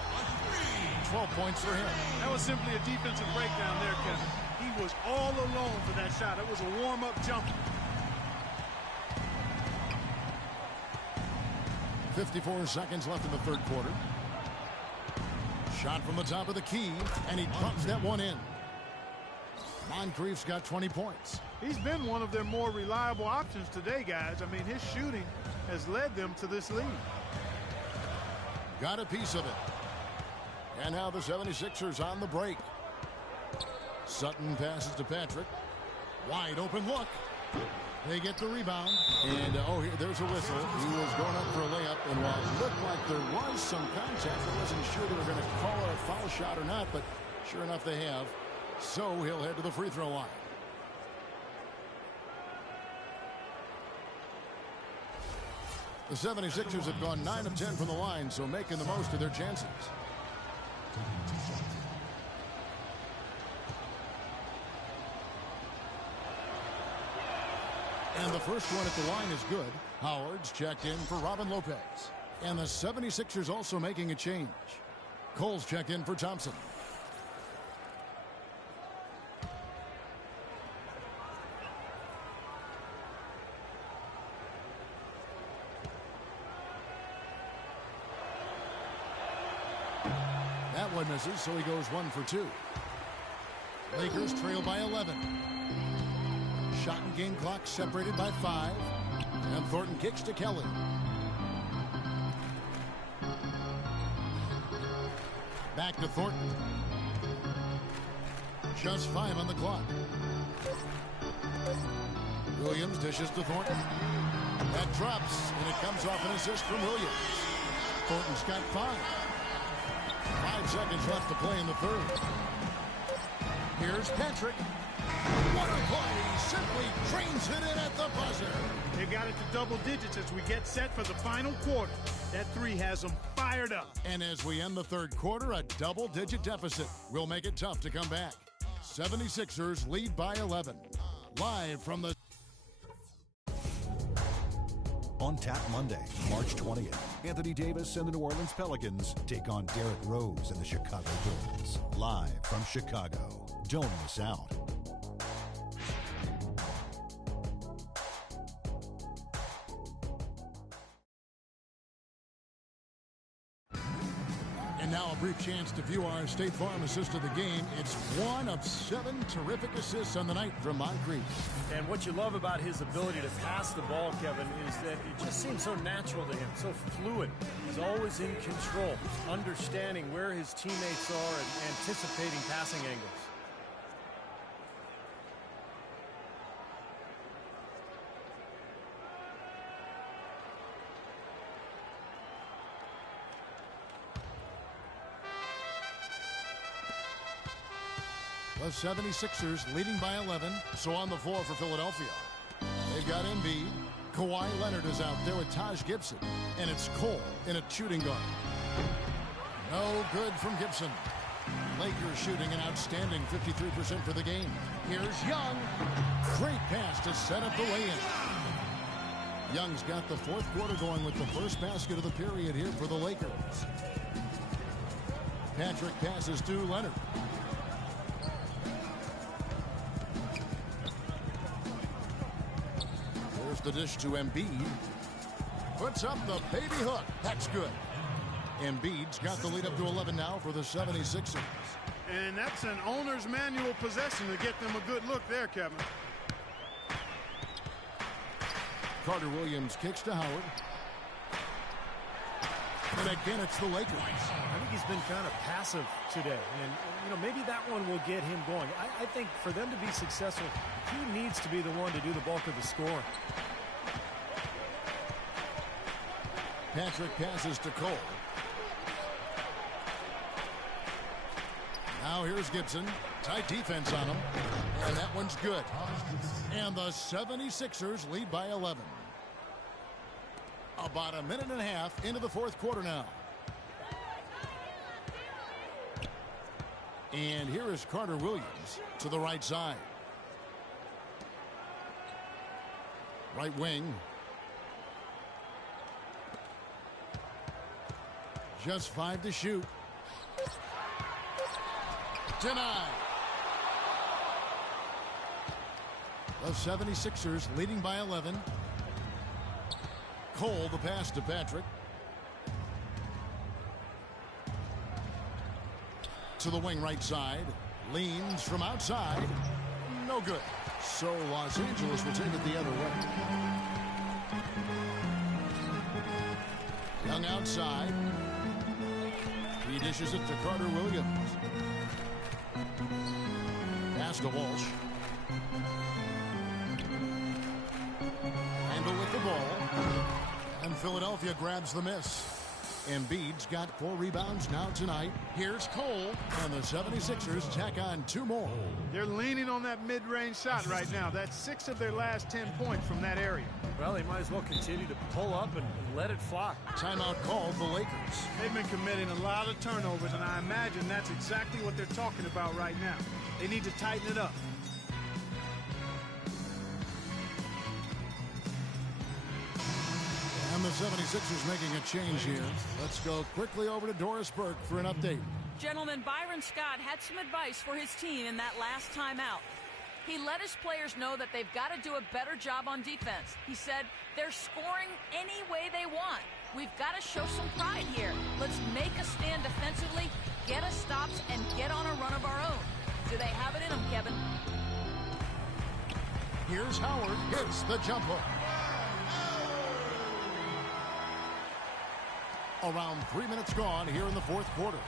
12 points for him. That was simply a defensive breakdown there, Kevin. He was all alone for that shot. It was a warm-up jumper. 54 seconds left in the third quarter. Shot from the top of the key, and he drops that one in. Moncrief's got 20 points. He's been one of their more reliable options today, guys. I mean, his shooting has led them to this lead. Got a piece of it. And now the 76ers on the break. Sutton passes to Patrick. Wide open look. They get the rebound. And, there's a whistle. He was going up for a layup. And while it looked like there was some contact, I wasn't sure they were going to call a foul shot or not. But sure enough, they have. So he'll head to the free throw line. The 76ers have gone 9 of 10 from the line, so making the most of their chances. And the first one at the line is good. Howard's checked in for Robin Lopez. And the 76ers also making a change. Cole's checked in for Thompson. That one misses, so he goes 1 for 2. Lakers trail by 11. Shot and game clock separated by 5. And Thornton kicks to Kelly. Back to Thornton. Just 5 on the clock. Williams dishes to Thornton. That drops, and it comes off an assist from Williams. Thornton's got 5. 5 seconds left to play in the third. Here's Patrick. What a play! He simply trains it in at the buzzer. They got it to double digits as we get set for the final quarter. That 3 has them fired up. And as we end the third quarter, a double-digit deficit will make it tough to come back. 76ers lead by 11. Live from the... On Tap Monday, March 20th, Anthony Davis and the New Orleans Pelicans take on Derrick Rose and the Chicago Bulls. Live from Chicago. Don't miss out. And now a brief chance to view our State Farm assist of the game. It's 1 of 7 terrific assists on the night from Moncrief. And what you love about his ability to pass the ball, Kevin, is that it just seems so natural to him, so fluid. He's always in control, understanding where his teammates are and anticipating passing angles. The 76ers leading by 11, so on the floor for Philadelphia. They've got Embiid. Kawhi Leonard is out there with Taj Gibson. And it's Cole in a shooting guard. No good from Gibson. Lakers shooting an outstanding 53% for the game. Here's Young. Great pass to set up the lay-in. Young's got the fourth quarter going with the first basket of the period here for the Lakers. Patrick passes to Leonard. The dish to Embiid. Puts up the baby hook. That's good. Embiid's got the lead up to 11 now for the 76ers. And that's an owner's manual possession to get them a good look there, Kevin. Carter Williams kicks to Howard. And again, it's the Lakers. I think he's been kind of passive today. And, maybe that one will get him going. I think for them to be successful, he needs to be the one to do the bulk of the scoring. Patrick passes to Cole. Now here's Gibson. Tight defense on him. And that one's good. And the 76ers lead by 11. About a minute and a half into the fourth quarter now. And here is Carter Williams to the right side. Right wing. Just 5 to shoot. Denied. The 76ers leading by 11. Cole, the pass to Patrick. To the wing right side. Leans from outside. No good. So Los Angeles will take it the other way. Young outside. He dishes it to Carter Williams. Pass to Walsh. Handle with the ball. And Philadelphia grabs the miss. Embiid's got 4 rebounds now tonight. Here's Cole, and the 76ers tack on 2 more. They're leaning on that mid-range shot right now. That's 6 of their last 10 points from that area. Well, they might as well continue to pull up and let it fly. Timeout called the Lakers. They've been committing a lot of turnovers, and I imagine that's exactly what they're talking about right now. They need to tighten it up. And the 76ers making a change here. Let's go quickly over to Doris Burke for an update. Gentlemen, Byron Scott had some advice for his team in that last time out. He let his players know that they've got to do a better job on defense. He said they're scoring any way they want. We've got to show some pride here. Let's make a stand defensively, get us stops, and get on a run of our own. Do they have it in them, Kevin? Here's Howard. Hits the jump hook. Around 3 minutes gone here in the 4th quarter.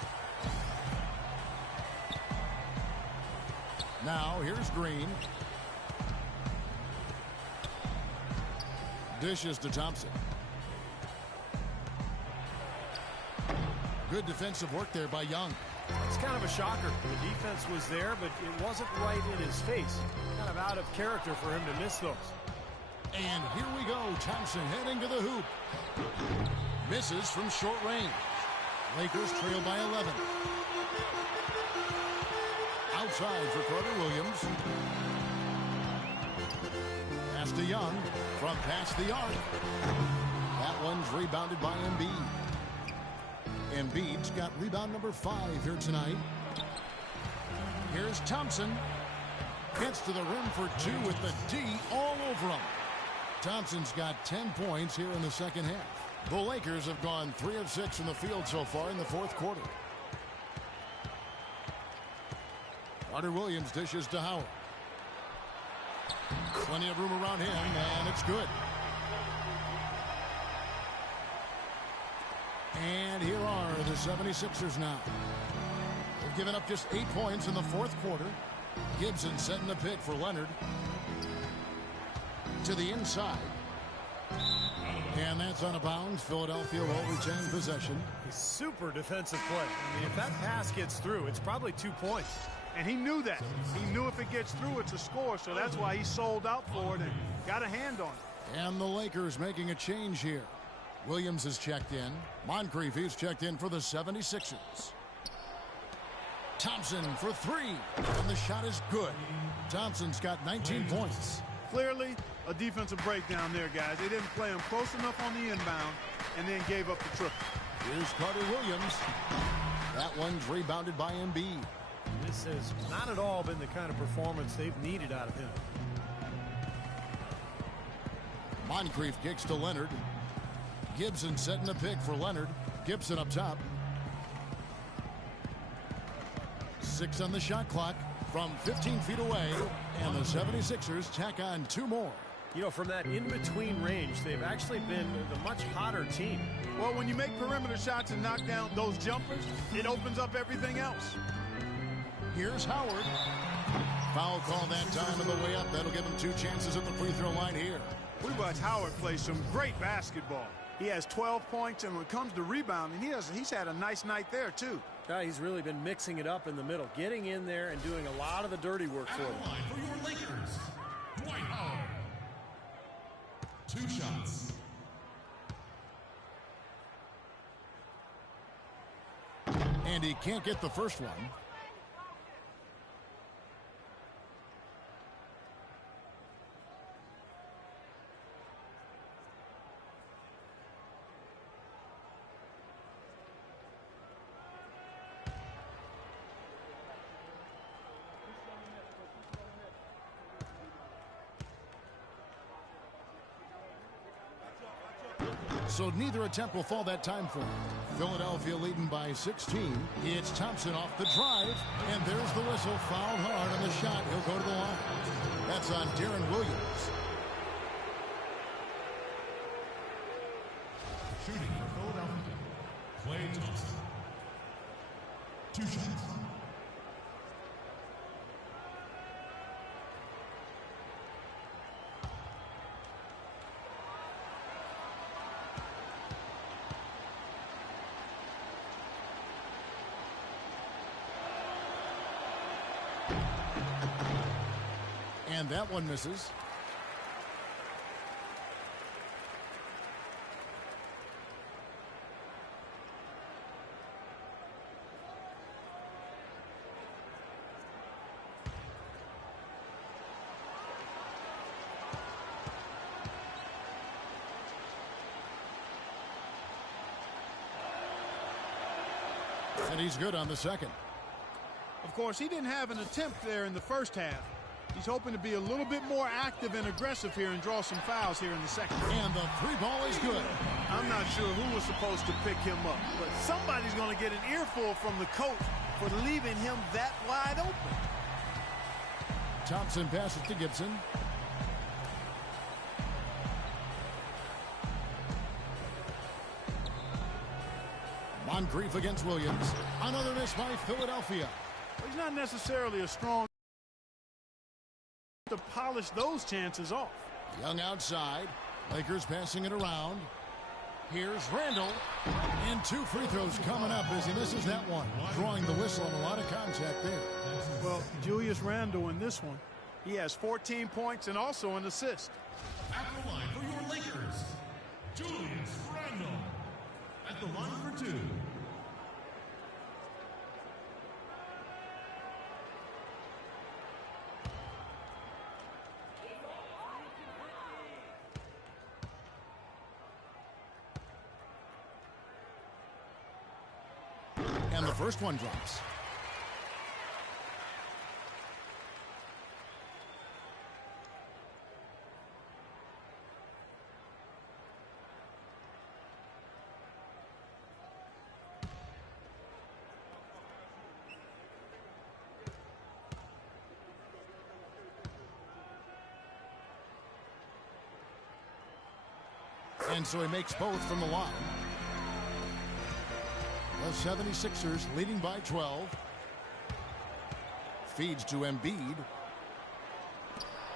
Now here's Green. Dishes to Thompson. Good defensive work there by Young. It's kind of a shocker. The defense was there, but it wasn't right in his face. Kind of out of character for him to miss those. And here we go. Thompson heading to the hoop. Misses from short range. Lakers trail by 11. Outside for Carter Williams. Pass to Young from past the arc. That one's rebounded by Embiid. Embiid's got rebound number 5 here tonight. Here's Thompson. Gets to the rim for 2 with the D all over him. Thompson's got 10 points here in the second half. The Lakers have gone 3 of 6 from the field so far in the 4th quarter. Carter Williams dishes to Howard. Plenty of room around him, and it's good. And here are the 76ers now. They've given up just 8 points in the 4th quarter. Gibson setting the pick for Leonard. To the inside. And that's out of bounds. Philadelphia will retain possession. A super defensive play. I mean, if that pass gets through, it's probably 2 points. And he knew that. He knew if it gets through, it's a score, so that's why he sold out for it and got a hand on it. And the Lakers making a change here. Williams is checked in. Moncrief, he's checked in for the 76ers. Thompson for 3. And the shot is good. Thompson's got 19 points. Clearly, a defensive breakdown there, guys. They didn't play him close enough on the inbound and then gave up the triple. Here's Carter Williams. That one's rebounded by Embiid. This has not at all been the kind of performance they've needed out of him. Moncrief kicks to Leonard. Gibson setting the pick for Leonard. Gibson up top. 6 on the shot clock from 15 feet away. And the 76ers tack on 2 more. You know, from that in-between range, they've actually been the much hotter team. Well, when you make perimeter shots and knock down those jumpers, it opens up everything else. Here's Howard. Foul call that time on the way up. That'll give him 2 chances at the free throw line here. We watched Howard play some great basketball. He has 12 points, and when it comes to rebounding, he's had a nice night there, too. Yeah, he's really been mixing it up in the middle, getting in there and doing a lot of the dirty work for them. For your Lakers, Dwight Howard. 2 shots. And he can't get the first one. So neither attempt will fall that time for him. Philadelphia leading by 16. It's Thompson off the drive, and there's the whistle. Fouled hard on the shot. He'll go to the line. That's on Darren Williams. Shooting for Philadelphia, Klay Thompson. 2 shots. And that one misses. And he's good on the second. Of course, he didn't have an attempt there in the first half. He's hoping to be a little bit more active and aggressive here and draw some fouls here in the second. And the 3-ball is good. I'm not sure who was supposed to pick him up, but somebody's going to get an earful from the coach for leaving him that wide open. Thompson passes to Gibson. Moncrief against Williams. Another miss by Philadelphia. He's not necessarily a strong to polish those chances off. Young outside. Lakers passing it around. Here's Randall. And 2 free throws coming up as he misses that one. Drawing the whistle and a lot of contact there. Well, Julius Randle in this one, he has 14 points and also an assist. At the line for your Lakers, Julius Randle. At the line for 2. And the first one drops. And so he makes both from the line. The 76ers leading by 12. Feeds to Embiid.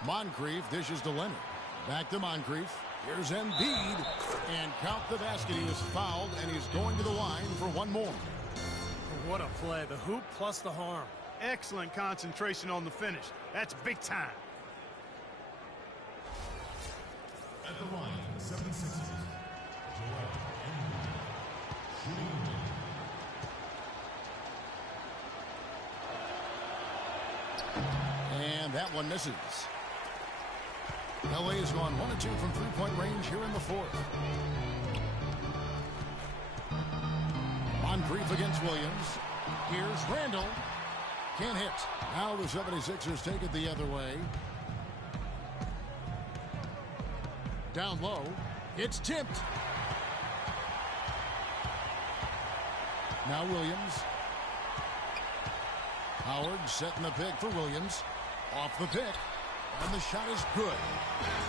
Moncrief dishes to Leonard. Back to Moncrief. Here's Embiid. And count the basket. He was fouled, and he's going to the line for one more. What a play. The hoop plus the harm. Excellent concentration on the finish. That's big time. At the line for the 76ers, Joel Embiid. Shooting. And that one misses. LA has gone 1 of 2 from three-point range here in the fourth. Moncrief against Williams. Here's Randall. Can't hit. Now the 76ers take it the other way. Down low. It's tipped. Now Williams. Howard setting the pick for Williams. Off the pick. And the shot is good.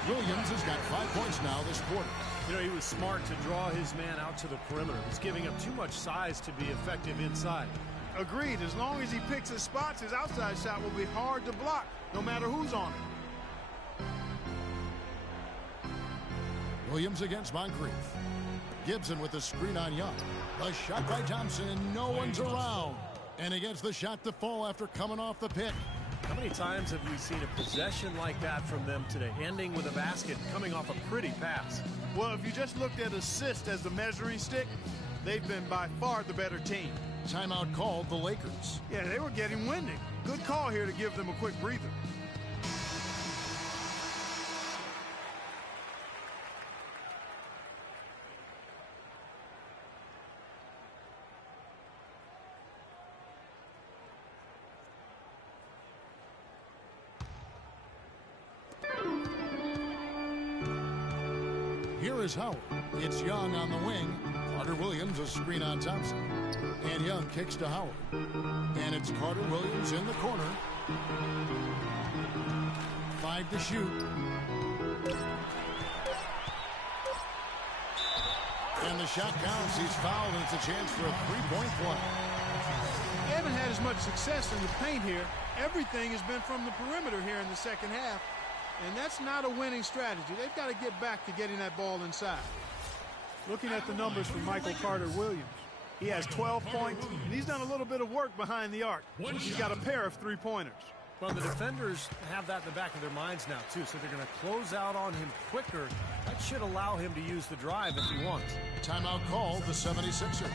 Williams has got 5 points now this quarter. You know, he was smart to draw his man out to the perimeter. He's giving up too much size to be effective inside. Agreed. As long as he picks his spots, his outside shot will be hard to block, no matter who's on it. Williams against Moncrief. Gibson with the screen on Young. A shot by Thompson, and no one's around. And against the shot to fall after coming off the pick. How many times have we seen a possession like that from them today, ending with a basket, coming off a pretty pass? Well, if you just looked at assist as the measuring stick, they've been by far the better team. Timeout called the Lakers. Yeah, they were getting winded. Good call here to give them a quick breather. Here is Howard. It's Young on the wing. Carter Williams, a screen on Thompson. And Young kicks to Howard. And it's Carter Williams in the corner. 5 to shoot. And the shot counts. He's fouled, and it's a chance for a three-point play. They haven't had as much success in the paint here. Everything has been from the perimeter here in the second half. And that's not a winning strategy. They've got to get back to getting that ball inside. Looking at the numbers for Michael Carter Williams. He has 12 points, and he's done a little bit of work behind the arc. He's got a pair of three-pointers. Well, the defenders have that in the back of their minds now, too, so they're going to close out on him quicker. That should allow him to use the drive if he wants. Timeout called, the 76ers.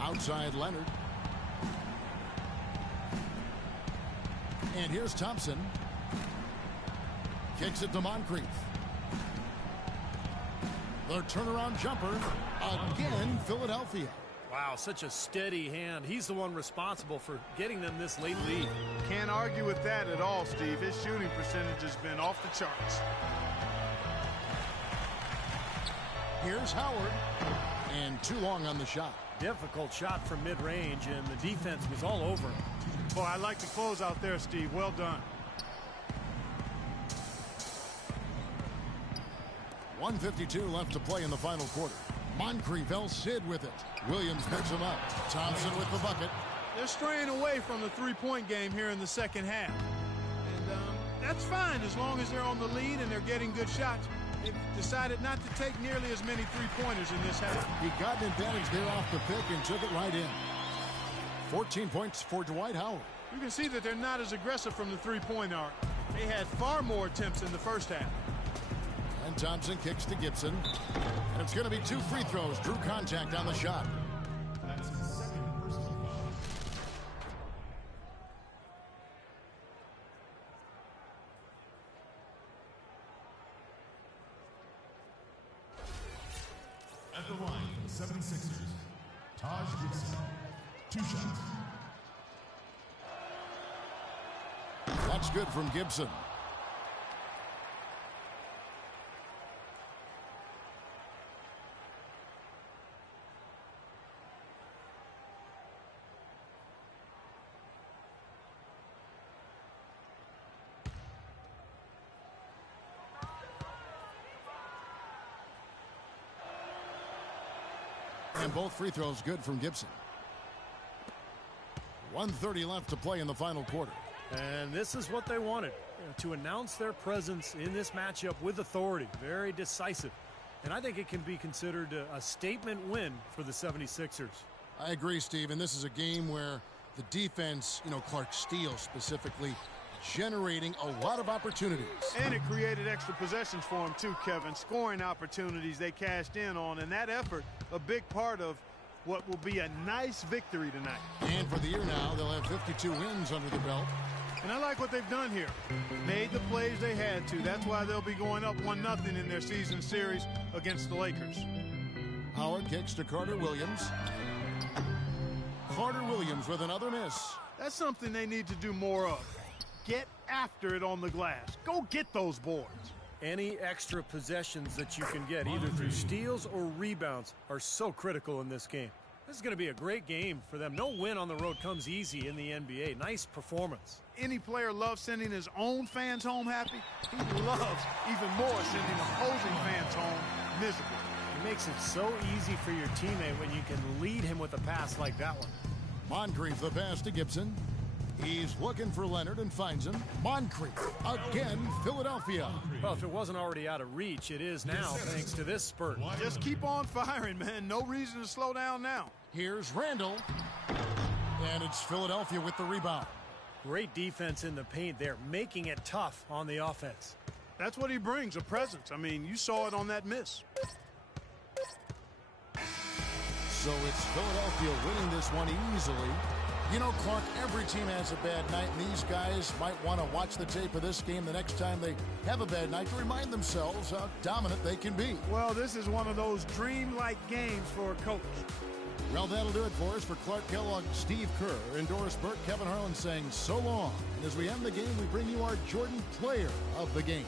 Outside Leonard. And here's Thompson. Kicks it to Moncrief. The turnaround jumper. Again, Philadelphia. Wow, such a steady hand. He's the one responsible for getting them this late lead. Can't argue with that at all, Steve. His shooting percentage has been off the charts. Here's Howard. And too long on the shot. Difficult shot from mid-range, and the defense was all over him. Boy, I like the close out there, Steve. Well done. 1:52 left to play in the final quarter. Moncrief El Cid with it. Williams picks him up. Thompson with the bucket. They're straying away from the three-point game here in the second half. And that's fine as long as they're on the lead and they're getting good shots. They've decided not to take nearly as many three-pointers in this half. He got an advantage there off the pick and took it right in. 14 points for Dwight Howard. You can see that they're not as aggressive from the three-point arc. They had far more attempts in the first half. And Thompson kicks to Gibson. And it's going to be 2 free throws. Drew contact on the shot. That's his second personal foul. At the line for the 76ers, Taj Gibson. 2 shots. That's good from Gibson. And both free throws good from Gibson. 1:30 left to play in the final quarter. And this is what they wanted, to announce their presence in this matchup with authority. Very decisive. And I think it can be considered a statement win for the 76ers. I agree, Steve. And this is a game where the defense, Clark Steele specifically, generating a lot of opportunities. And it created extra possessions for them too, Kevin. Scoring opportunities they cashed in on. And that effort, a big part of what will be a nice victory tonight. And for the year now, they'll have 52 wins under the belt. And I like what they've done here. Made the plays they had to. That's why they'll be going up 1-0 in their season series against the Lakers. Howard kicks to Carter Williams. Carter Williams with another miss. That's something they need to do more of. Get after it on the glass. Go get those boards. Any extra possessions that you can get, either through steals or rebounds, are so critical in this game. This is going to be a great game for them. No win on the road comes easy in the NBA. Nice performance. Any player loves sending his own fans home happy. He loves even more sending opposing fans home miserable. It makes it so easy for your teammate when you can lead him with a pass like that one. Moncrief the pass to Gibson. He's looking for Leonard and finds him. Moncrief again, Philadelphia. Well, if it wasn't already out of reach, it is now, thanks to this spurt. Just keep on firing, man. No reason to slow down now. Here's Randall. And it's Philadelphia with the rebound. Great defense in the paint there, making it tough on the offense. That's what he brings, a presence. I mean, you saw it on that miss. So it's Philadelphia winning this one easily. You know, Clark, every team has a bad night, and these guys might want to watch the tape of this game the next time they have a bad night to remind themselves how dominant they can be. Well, this is one of those dream-like games for a coach. Well, that'll do it for us. For Clark Kellogg, Steve Kerr, and Doris Burke, Kevin Harlan saying so long. And as we end the game, we bring you our Jordan Player of the Game.